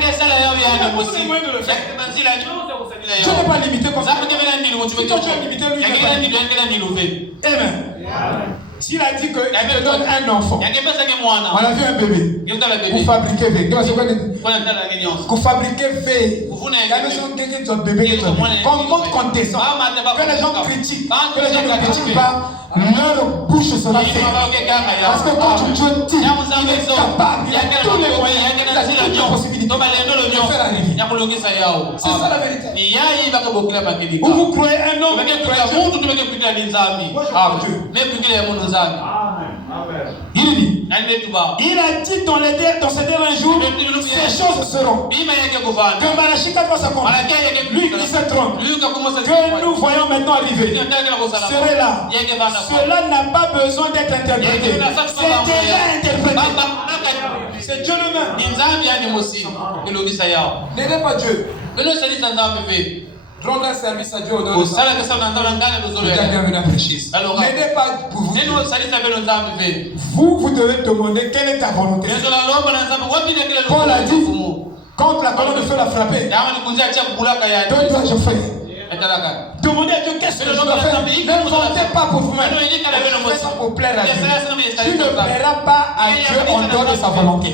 n'a pas besoin de le faire. Je n'ai pas limité comme ça. Si toi tu es limité, lui Amen. S'il a dit qu'il te donne un enfant, on a vu un bébé. Vous fabriquez V. Vous fabriquez V. Il y a besoin de bébé. Qu'on montre qu'on descend. Que les gens critiquent. Que les gens ne critiquent pas. Leur bouche sera faite. Parce que quand tu dis, il est capable. Il a tous les moyens. Il a toutes les possibilités de faire arriver. C'est ça la vérité. Ou vous croyez un homme qui croit il a dit dans ces derniers jours, ces choses seront. Que Malachie 4 va s'accomplir. Lui qui se trompe. Que nous voyons maintenant arriver. Serait là. Cela n'a pas besoin d'être interprété. C'est déjà interprété. C'est Dieu lui-même. N'aidez pas Dieu. Rendez un service à Dieu au nom de ça. Bienvenue à prêcher. N'aidez pas pour vous. Vous devez demander quelle est ta volonté. Paul a dit, quand la colonne de feu l'a frappé, que dois-je faire? demandez à Dieu qu'est-ce que je dois faire. Ne vantez pas pour vous-même. Faites ça pour plaire à Dieu. Tu ne plairas pas à Dieu en dehors de sa volonté.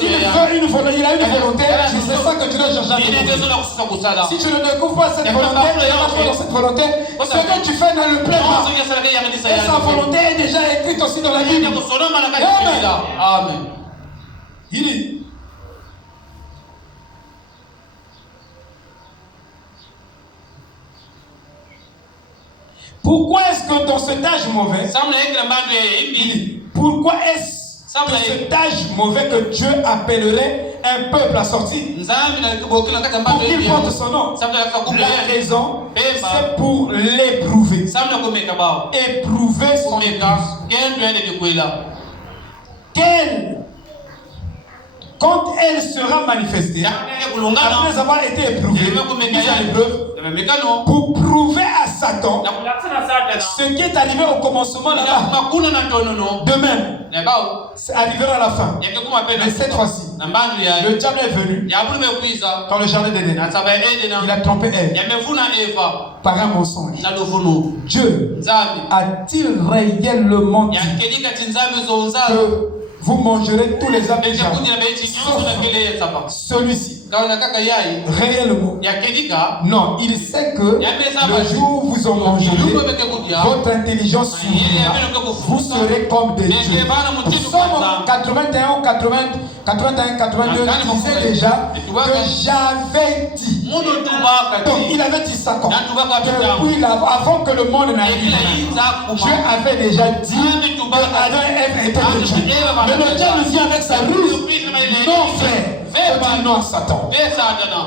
S'il veut il a une volonté, c'est ça que tu dois chercher à découvrir. Si tu ne découvres pas cette volonté, tu n'es pas dans cette volonté, ce que tu fais ne le plaît pas. Et sa volonté est déjà écrite aussi dans la Bible. Amen. Il dit, pourquoi est-ce que dans cet âge mauvais, pourquoi est-ce de cet âge mauvais que Dieu appellerait un peuple à sortir pour qu'il porte son nom? La raison, c'est pour l'éprouver. Éprouver son épouse. Quand elle sera manifestée, après avoir été éprouvée, mise à l'épreuve, pour prouver à Satan ce qui est arrivé au commencement là-bas, de même, c'est arrivera à la fin. Mais cette fois-ci, le diable est venu dans le jardin d'Éden. Il a trompé Ève par un mensonge. Dieu a-t-il réellement dit que vous mangerez tous les arbres du jardin, celui-ci? Réellement, non, il sait que le jour où vous en mangerez, votre intelligence s'ouvrira, vous serez comme des dieux. Psaume 81, 82 disait déjà que j'avais dit. Donc il avait dit ça quand? Depuis avant que le monde n'arrive. Dieu avait déjà dit que Adam et Ève étaient des dieux. Mais le diable vient avec sa ruse. Non, frère. Non, Satan.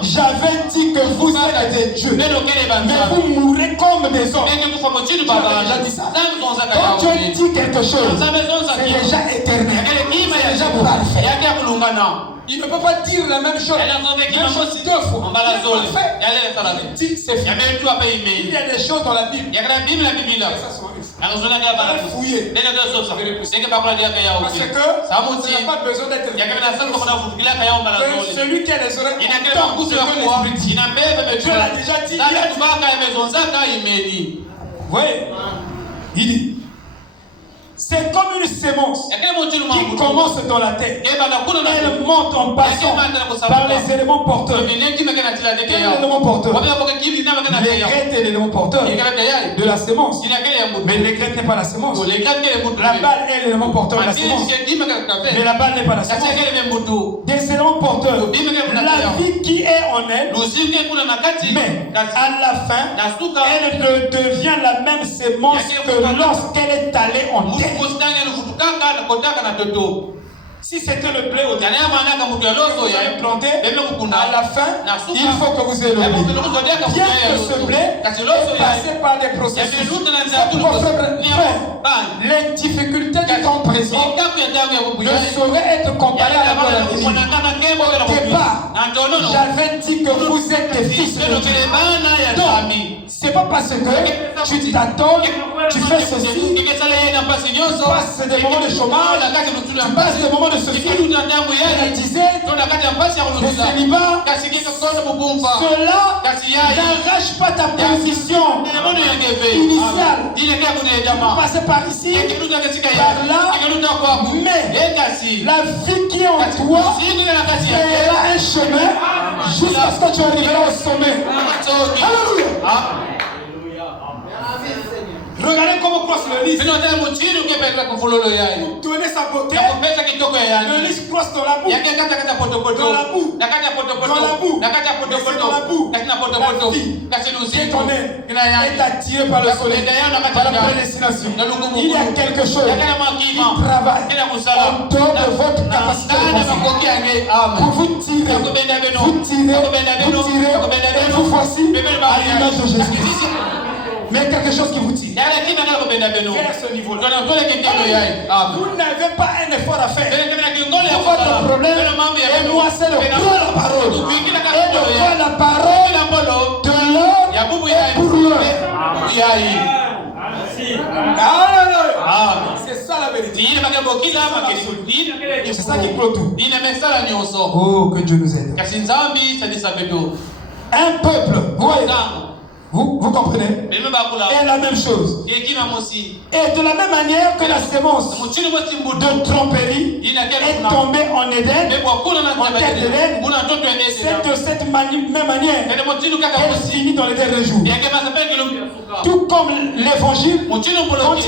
J'avais dit que vous êtes des dieux, mais vous mourrez comme des hommes. Tu as déjà dit ça. Quand Dieu dit quelque chose, c'est déjà éternel, c'est déjà parfait. Il ne peut pas dire la même chose deux fois. Il dit c'est fait. Il y a des choses dans la Bible. Parce que ça n'a pas besoin d'être celui qui a les oreilles entend ce que l'Esprit dit. Dieu l'a déjà dit. Oui. Il dit, c'est comme une sémence qui commence dans la tête. Elle monte en passant par les éléments porteurs. Quel élément porteur? Les graines est l'élément porteur de la sémence. Mais les graines n'est pas la sémence. La balle est l'élément porteur de la sémence. Mais la balle n'est pas la sémence. Des éléments porteurs. La vie qui est en elle, mais à la fin, elle ne devient la même sémence que lorsqu'elle est allée en terre. Si c'était le blé au début, vous avez planté, à la fin, il faut que vous ayez le blé. Bien que ce blé est passé par des processus, les difficultés du temps présent ne sauraient être comparées à la gloire divine. J'avais dit que vous êtes des fils de Dieu. Donc, c'est pas parce que tu t'attends, tu fais ceci, tu passes des moments de chômage, tu passes des moments de ceci, elle disait, de célibat, cela n'arrache pas ta position initiale. Tu passais par ici, par là, mais la vie qui est en toi créera un chemin jusqu'à ce que tu arriveras au sommet. Alléluia. Regardez comment croise le lys. Pour donner sa beauté, le lys croise dans la boue. Dans la boue. Dans la boue. La vie qui est en elle est attirée par le soleil, par la prédestination. Il y a quelque chose qui travaille en dehors de votre capacité de penser. Pour vous tirer, et vous voici à l'image de Jésus. Mais quelque chose qui vous tire. Vers ce niveau-là. Vous n'avez pas un effort à faire. Votre problème est moi, c'est de prendre la parole. Et de prendre la parole de l'homme et pour l'homme. C'est ça la vérité. C'est ça qui clôt tout. Oh, que Dieu nous aide. Un peuple, voyez, Vous comprenez? Et la même chose. Et de la même manière que la sémence de tromperie est tombée en Éden, en terre d'Éden, c'est de cette même manière qu'elle finit dans les derniers jours. Tout comme l'évangile, quand il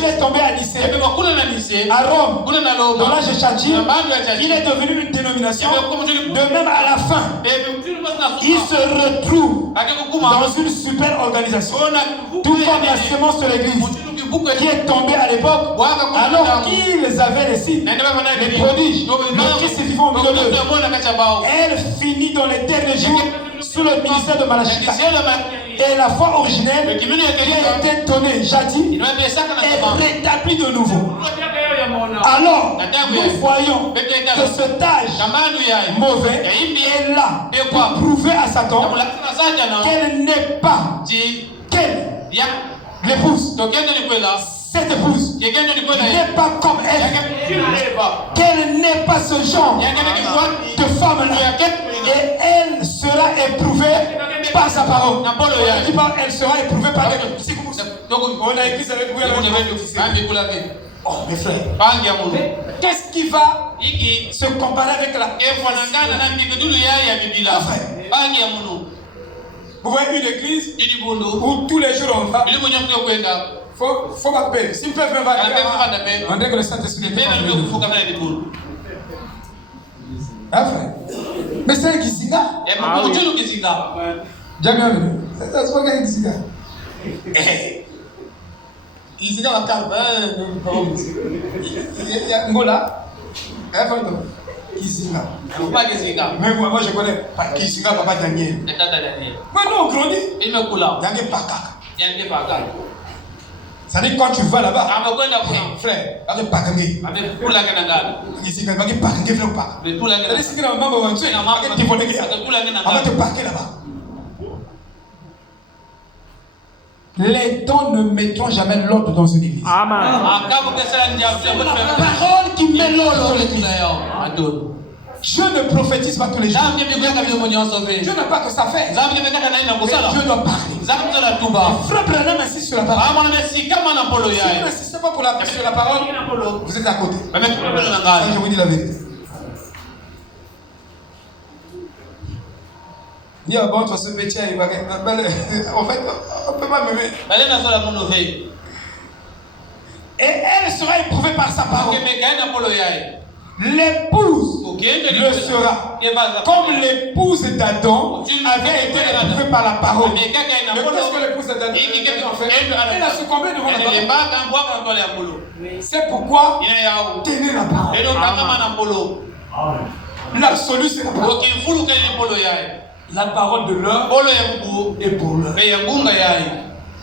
est tombé à Nicée, à Rome, dans l'âge de Châtillon, il est devenu une dénomination. De même à la fin, il se retrouve dans une super organisation. Tout comme la sémence de l'église qui est tombée à l'époque, alors qu'ils avaient les signes, les prodiges, le Christ est vivant au milieu d'eux. Elle finit dans les derniers jours sous le ministère de Malachie. Et la foi originelle qui a été donnée jadis est rétablie de nouveau. Alors, nous voyons que cet âge mauvais est là pour prouver à Satan qu'elle n'est pas l'épouse. Cette épouse n'est pas comme elle. Qu'elle n'est pas ce genre de femme-là. Et elle sera éprouvée par sa parole. On dit pas elle sera éprouvée par les... On a écrit ça avec vous. Oh mes frères, qu'est-ce qui va se comparer avec la... Vous voyez une église où tous les jours on va. Faut pas payer. Si le peuple va on dirait que le Saint-Esprit est ah frère. Mais c'est un Kisinga. Jamais vu. C'est pas un Kisinga. Kisinga va calmer. Il y a Ngola. Kisinga. Mais moi je connais pas Kisinga, papa Daniel. Mais nous on grandit. Il me coule. Il y a Pakaka. Ça dit quand tu vas là-bas, frère, avec Pakangé. Avec tout la Canada. Ici, avec Pakangé, frère, pas. Mais tout la Canada. C'est que maman va tuer. Avec tes volets. On va te parquer là-bas. Les dons ne mettront jamais l'ordre dans une église. Amen. La parole qui met l'ordre dans l'église. Je ne prophétise pas tous les jours. Dieu n'a pas que ça fait. Mais Dieu doit parler. Frère Branham insiste sur la parole. Si vous n'insistez pas sur la parole, vous êtes à côté. Je vous dis la vérité. Ni à bon, toi ce métier, il va. En fait, on ne peut pas m'aimer. Et elle sera éprouvée par sa parole. L'épouse le sera. Comme l'épouse d'Adam avait été éprouvée par la parole. Mais qu'est-ce que l'épouse d'Adam a fait? Elle a succombé devant la parole. C'est pourquoi tenez la parole. L'absolu, c'est la parole. La parole de l'heure est pour l'heure.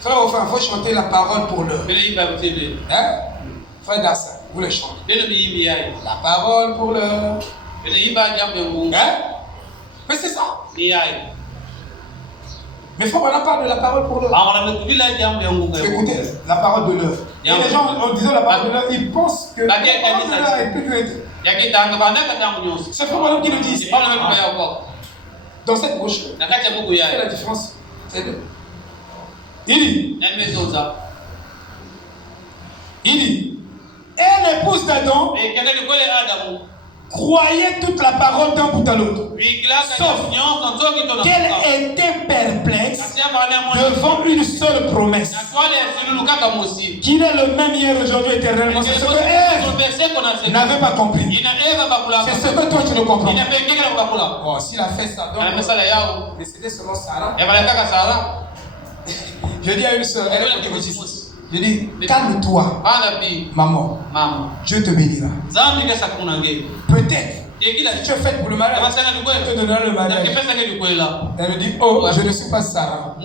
Frère, il faut chanter la parole pour l'heure. Hein? Frère Dassa, vous les chantez. La parole pour l'heure. Hein? Mais c'est ça. Mais il faut qu'on parle de la parole pour l'heure. Écoutez, la parole de l'heure. Et les gens, en disant la parole de l'heure, ils pensent que la parole de l'heure est plus grande. C'est pourquoi qui le disent. Dans cette bouche, quelle est la différence? C'est deux. Il dit, et l'épouse d'Adam croyait toute la parole d'un bout à l'autre. Sauf qu'elle était perplexe devant une seule promesse. Qu'il est le même hier, aujourd'hui, éternellement. C'est ce que Ève n'avait pas compris. C'est ce que toi tu ne comprends pas. Bon, s'il a fait ça, donc décédé selon Sarah. Je dis à une soeur, elle est adventiste. Je dis, calme-toi, maman. Dieu te bénira. Peut-être, si tu es faite pour le mariage, elle te donnera le mariage. Elle me dit, oh, je ne suis pas Sarah.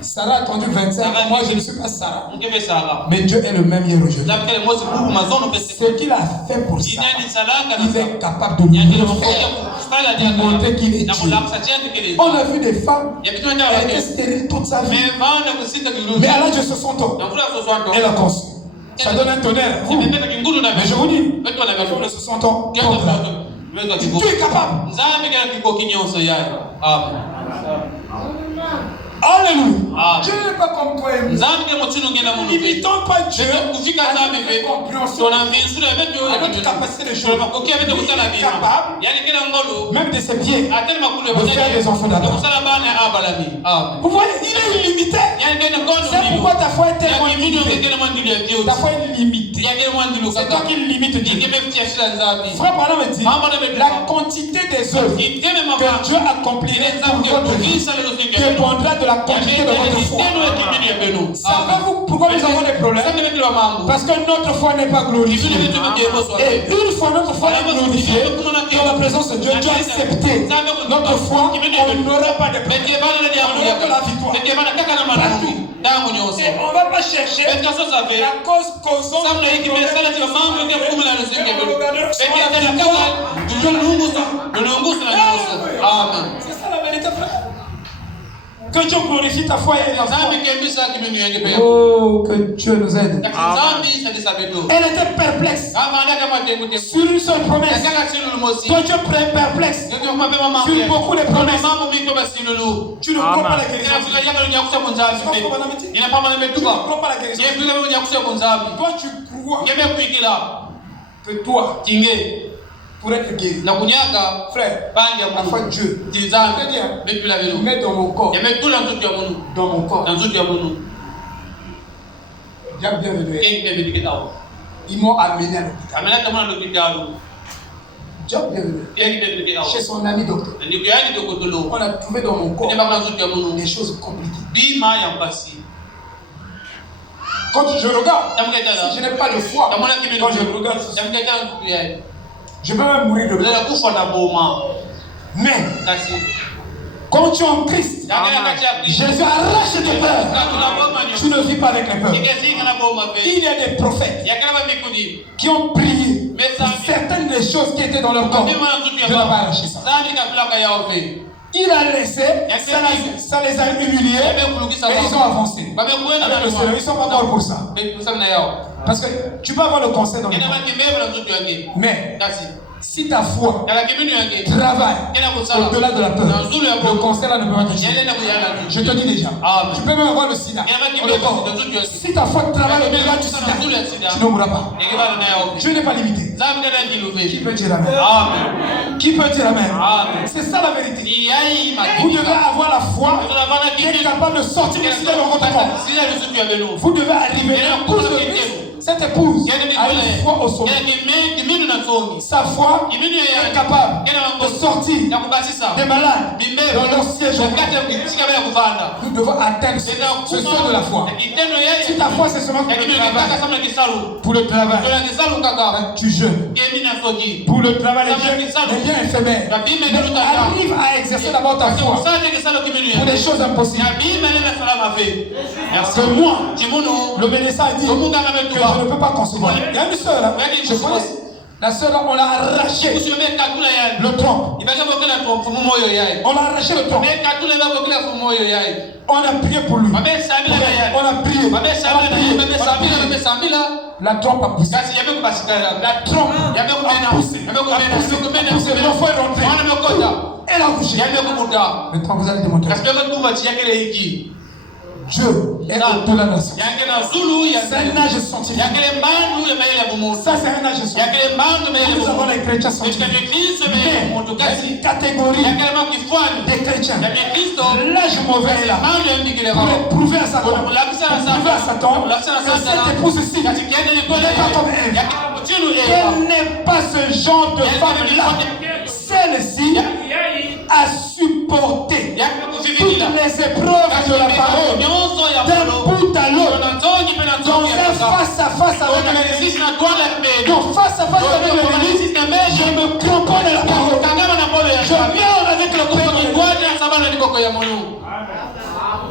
Sarah a attendu 25 ans, moi je ne suis pas Sarah. Mais Dieu est le même hier aujourd'hui. Ce qu'il a fait pour Sarah, il est capable de le faire, de montrer qu'il est Dieu. On a vu des femmes, elle était stérile toute sa vie. Mais à l'âge de 60 ans, elle a conçu. Ça donne un tonnerre. Mais je vous dis, à l'âge de 60 ans, Dieu est capable. Alléluia. Dieu n'est pas comme toi et moi. N'imitons pas Dieu avec notre compréhension, avec notre capacité de choses. Il est capable, même de ses pieds, de faire des enfants d'Adam. Vous voyez, il est illimité. C'est pourquoi ta foi est tellement limitée. Ta foi est limitée. C'est toi qui limites Dieu. Frère Branham me dit, la quantité des œuvres que Dieu accomplit pour votre vie dépendra de la quantité de votre foi. Savez-vous pourquoi nous avons des problèmes? Parce que notre foi n'est pas glorifiée. Et une fois notre foi est glorifiée, dans la présence de Dieu, Dieu a accepté notre foi, on n'aura pas de problème. On n'aura que la victoire. Et on ne va pas chercher la cause causante. C'est ça la vérité, frère. Que Dieu glorifie ta foi et la foi. Oh, que Dieu nous aide. Elle était perplexe sur une seule promesse. Que Dieu prenne perplexe sur beaucoup de promesses. Tu ne crois pas la guérison. Tu ne crois pas la guérison. Toi, tu crois que toi, pour être guéri, frère, la foi de Dieu, mets dans mon corps, dans mon corps, bienvenue. Ils m'ont amené à l'hôpital. Dieu bienvenue. Chez son ami docteur, on a trouvé dans mon corps des choses compliquées. Quand je regarde, si je n'ai pas de foi, quand je regarde, je peux même mourir de peur. Mais quand tu es en Christ, Jésus arrache tes peurs. Tu ne vis pas avec les peurs. Il y a des prophètes qui ont prié pour certaines des choses qui étaient dans leur corps. Dieu n'a pas arraché ça. Il a laissé, ça les a humiliés, et ils ont avancé. Avec le Seigneur, ils ne sont pas morts pour ça. Parce que tu peux avoir le conseil dans le corps. Mais si ta foi travaille au-delà de la peur, le conseil là ne peut pas te changer. Je te dis déjà, tu peux même avoir le sida. Si ta foi travaille au-delà du sida, tu ne mourras pas. Dieu n'est pas limité. Qui peut dire amen? Qui peut dire amen? C'est ça la vérité. Vous devez avoir la foi qui est capable de sortir du sida dans votre corps. Vous devez arriver à l'épouse de Christ. Cette épouse a une foi au sommet. Sa foi est capable de sortir des malades dans leur siège. Nous devons atteindre ce seuil de la foi. Si ta foi c'est seulement pour le travail, tu jeûnes. Pour le travail, les biens éphémères. Arrive à exercer d'abord ta foi pour des choses impossibles. Parce que moi, le médecin a dit que je ne peux pas concevoir. Il y a une sœur, je connais. La sœur, on l'a arraché le tronc. On l'a arraché le tronc. On a prié pour lui. On a prié. La trompe a poussé. La trompe a poussé. L'enfant est rentré. Elle a couché. Maintenant, vous allez démontrer. Dieu est au-delà de la science. C'est un âge scientifique. Ça, c'est un âge scientifique. Nous avons les chrétiens scientifiques. Mais il y a une catégorie des chrétiens. L'âge mauvais est là. Pour prouver à Satan que cette épouse-ci n'est pas comme elle. Elle n'est pas ce genre de femme-là. Celle-ci a supporté toutes les épreuves de la parole d'un bout à l'autre, dans un face-à-face avec l'Église. Donc face-à-face avec l'Église, je me cramponne à la parole. Je meurs avec le corps.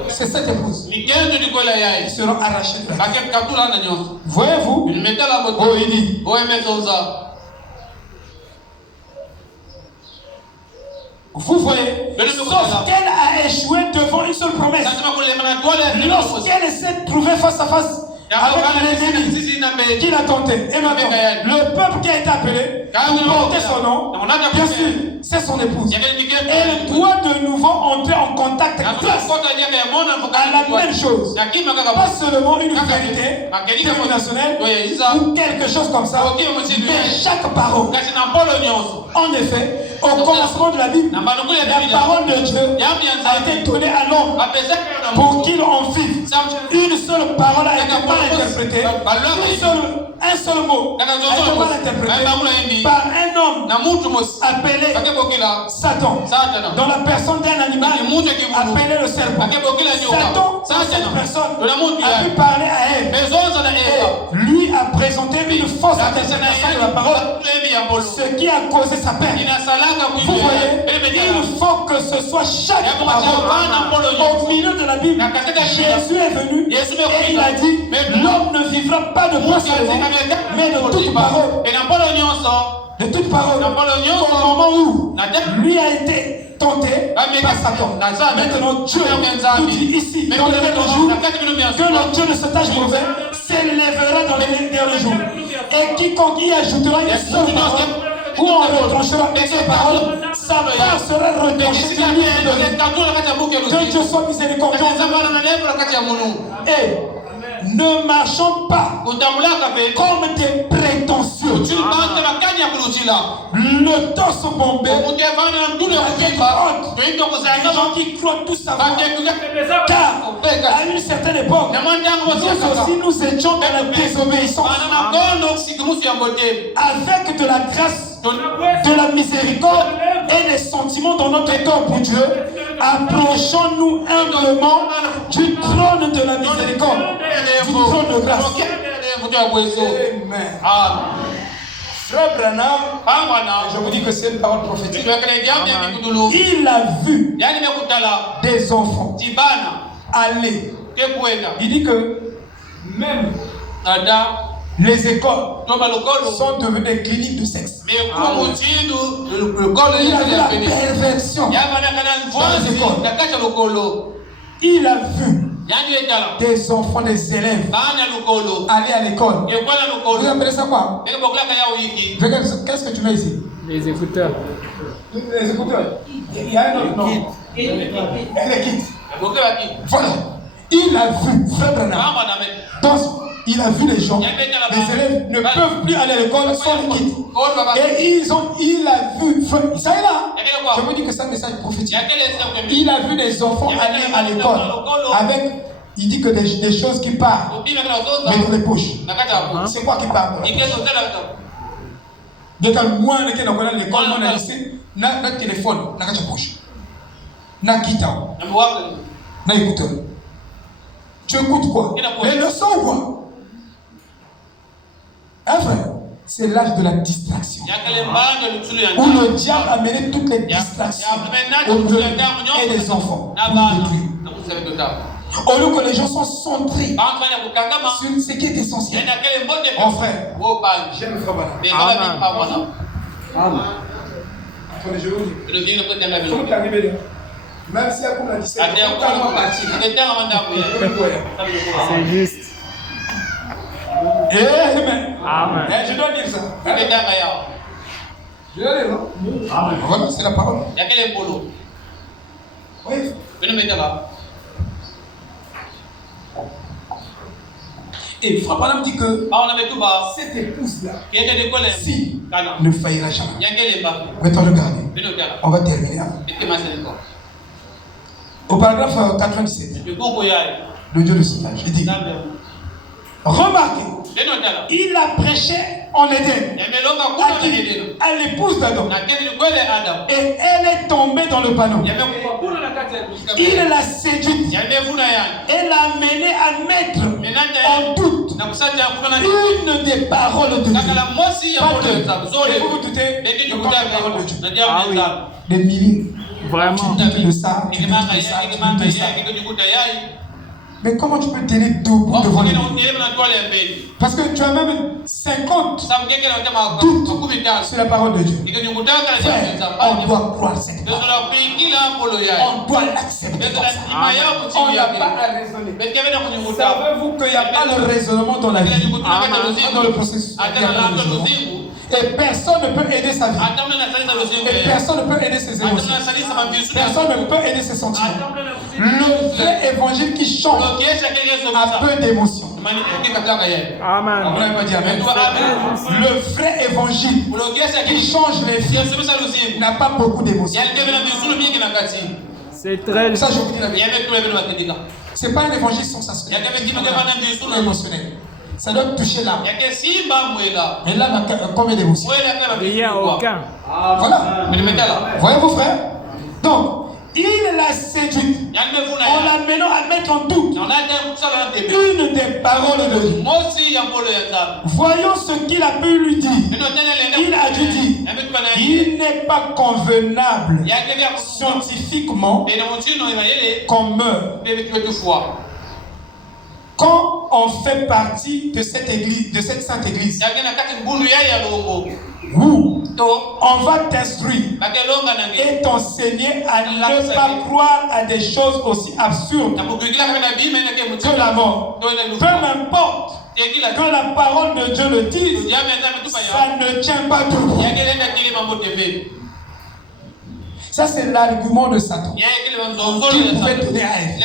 C'est cette épouse. Ils seront arrachés de la vie. Voyez-vous? Oh, il dit. Vous voyez, sauf qu'elle a échoué devant une seule promesse. Lorsqu'elle s'est trouvée face à face avec l'ennemi qui l'a tenté. Et maintenant, le peuple qui a été appelé pour porter son nom, bien sûr, c'est son épouse. Elle doit de nouveau entrer en contact grâce à la même chose. Pas seulement une vérité dénominationnelle ou quelque chose comme ça, mais chaque parole. En effet, au commencement de la Bible, la parole de Dieu a été donnée à l'homme pour qu'il en vive. Une seule parole a été mal interprétée. Un seul mot a été mal interprété par un homme appelé Satan, dans la personne d'un animal appelé le serpent. Satan, cette personne, a pu parler à Ève et lui a présenté une fausse interprétation de la parole, ce qui a causé sa perte. Vous voyez, il faut que ce soit chaque parole au milieu de la Bible. Jésus est venu et il a dit, l'homme ne vivra pas de pain seulement, mais de toute parole. De toute parole. Au moment où lui a été tenté par Satan. Maintenant, Dieu nous dit ici, dans les derniers jours, que le Dieu de cet âge mauvais s'élèvera dans les derniers jours. Et quiconque y ajoutera une seule parole, ou on retranchera une seule parole, sa part sera retranchée. Que Dieu soit miséricordieux. Et ne marchons pas comme des prétentieux. Le torse bombé, les gens qui croient tout savoir. Car à une certaine époque, nous aussi nous étions dans la désobéissance. Avec de la grâce, de la miséricorde et des sentiments dans notre cœur pour Dieu, approchons-nous humblement du trône de la miséricorde, du trône de grâce. Amen. Frère Branham, je vous dis que c'est une parole prophétique. Il a vu des enfants aller. Il dit que même les écoles sont devenues des cliniques de sexe. Il a vu la perversion dans les écoles. Il a vu des enfants, des élèves aller à l'école. Vous appelez ça quoi? Qu'est-ce que tu mets ici? Les écouteurs. Les écouteurs. Il y a un autre nom. Les kits. Voilà. Il a vu, frère Branham. Il a vu les gens, les élèves ne peuvent plus aller à l'école sans les kits. Et il a vu, ça est là. Je vous dis que c'est un message prophétique. Il a vu des enfants aller à l'école avec, il dit que des choses qui partent, mais dans les poches. C'est quoi qui part? De quel moins que nous avons l'école, nous avons laissé notre téléphone dans notre poche. Notre guitare, notre écouteur. Tu écoutes quoi? Les leçons ou quoi? Hein, frère? C'est l'âge de la distraction. Où le diable a mené toutes les distractions aux jeunes et des enfants pour détruire. Au lieu que les gens sont centrés sur ce qui est essentiel. Mon frère, j'aime le frère Bana. Amen. Attendez, je vous dis. Il faut t'arriver là. Même si elle a dit c'est juste. Amen. Amen. Je dois dire ça. Je dois dire, non? Amen. Voilà, c'est la parole. Oui. Et Frappanam dit que cette épouse-là, si, ne faillira jamais. Mettons le garder. On va terminer. Au paragraphe 97, le Dieu de cet âge, il dit, remarquez, il a prêché en Éden à l'épouse d'Adam. Et elle est tombée dans le panneau. Il l'a séduite et l'a amenée à mettre en doute une des paroles de Dieu. Et vous vous doutez de quoi la parole de Dieu? Des milliers. Vraiment. Tu doutes de ça, tu doutes de ça, tu doutes de ça. Mais comment tu peux tenir debout devant lui? Parce que tu as même 50 doutes sur la parole de Dieu. Frère, on doit croire cette parole. On doit l'accepter comme ça. On n'a pas à raisonner. Savez-vous qu'il n'y a pas le raisonnement dans la vie, dans le processus. Et personne ne peut aider sa vie. Et personne ne peut aider ses émotions. Personne ne peut aider ses sentiments. Le vrai évangile qui change a peu d'émotions. Amen. On n'a pas dit amen. Le vrai évangile qui change les vies n'a pas beaucoup d'émotions. C'est très... Ça, je vous dis la vérité. Ce n'est pas un évangile sensationnel, émotionnel. Ça doit toucher l'âme. Mais l'âme a combien d'émotions? Il n'y a aucun. Voilà. Voyez-vous, frère? Donc, il l'a séduite en l'amenant à mettre en doute une des paroles de Dieu. Voyons ce qu'il a pu lui dire. Il a dû dire, il n'est pas convenable scientifiquement qu'on meure quand on fait partie de cette église, de cette sainte église, où on va t'instruire et t'enseigner à ne pas croire à des choses aussi absurdes que la mort. Peu m'importe que la parole de Dieu le dise, ça ne tient pas debout. Ça, c'est l'argument de Satan qu'il pouvait donner à elle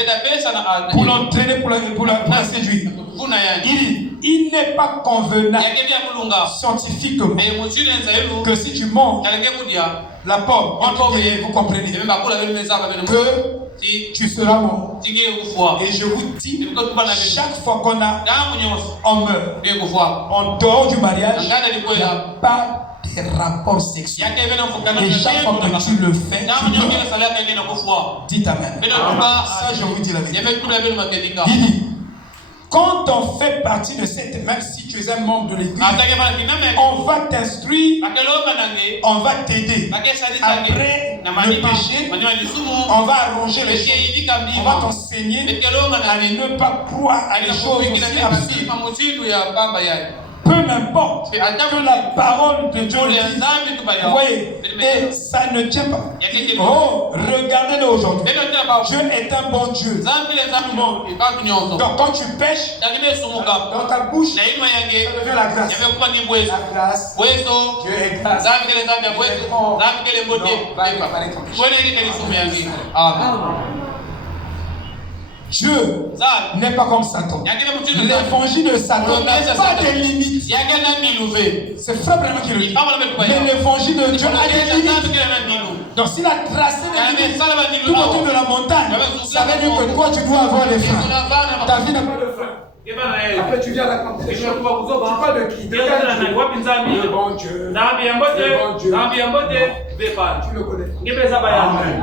pour l'entraîner, pour la séduire. Il dit, il n'est pas convenable scientifiquement que si tu manges la pomme, vous comprenez, que tu seras mort. Et je vous dis, chaque fois qu'on a, on meurt, en dehors du mariage, il n'y a pas des rapports sexuels. Et chaque fois que tu le fais, tu meurs. Dites amen. Ça, je vous dis la vérité. Il dit, quand on fait partie de cette, même si tu es un membre de l'église, on va t'instruire, on va t'aider. Après le péché, on va arranger les choses, on va t'enseigner à ne pas croire à des choses aussi absurdes. Peu m'importe que la parole de Dieu le dise. Vous voyez, et ça ne tient pas. Oh, regardez-le aujourd'hui. Dieu est un bon Dieu. Donc quand tu pêches, dans ta bouche, ça devient la grâce. La grâce. Dieu est grâce. Dieu n'est pas comme Satan. L'évangile de Satan n'a pas de limites. C'est frère vraiment qui le dit. Mais l'évangile de Dieu a des limites. Donc s'il a tracé des limites tout autour de la montagne, ça veut dire que toi tu dois avoir les freins. Ta vie n'a pas de frein. Après tu viens à la campagne. Tu parles de qui? Le bon Dieu. Le bon Dieu. Tu le connais. Amen.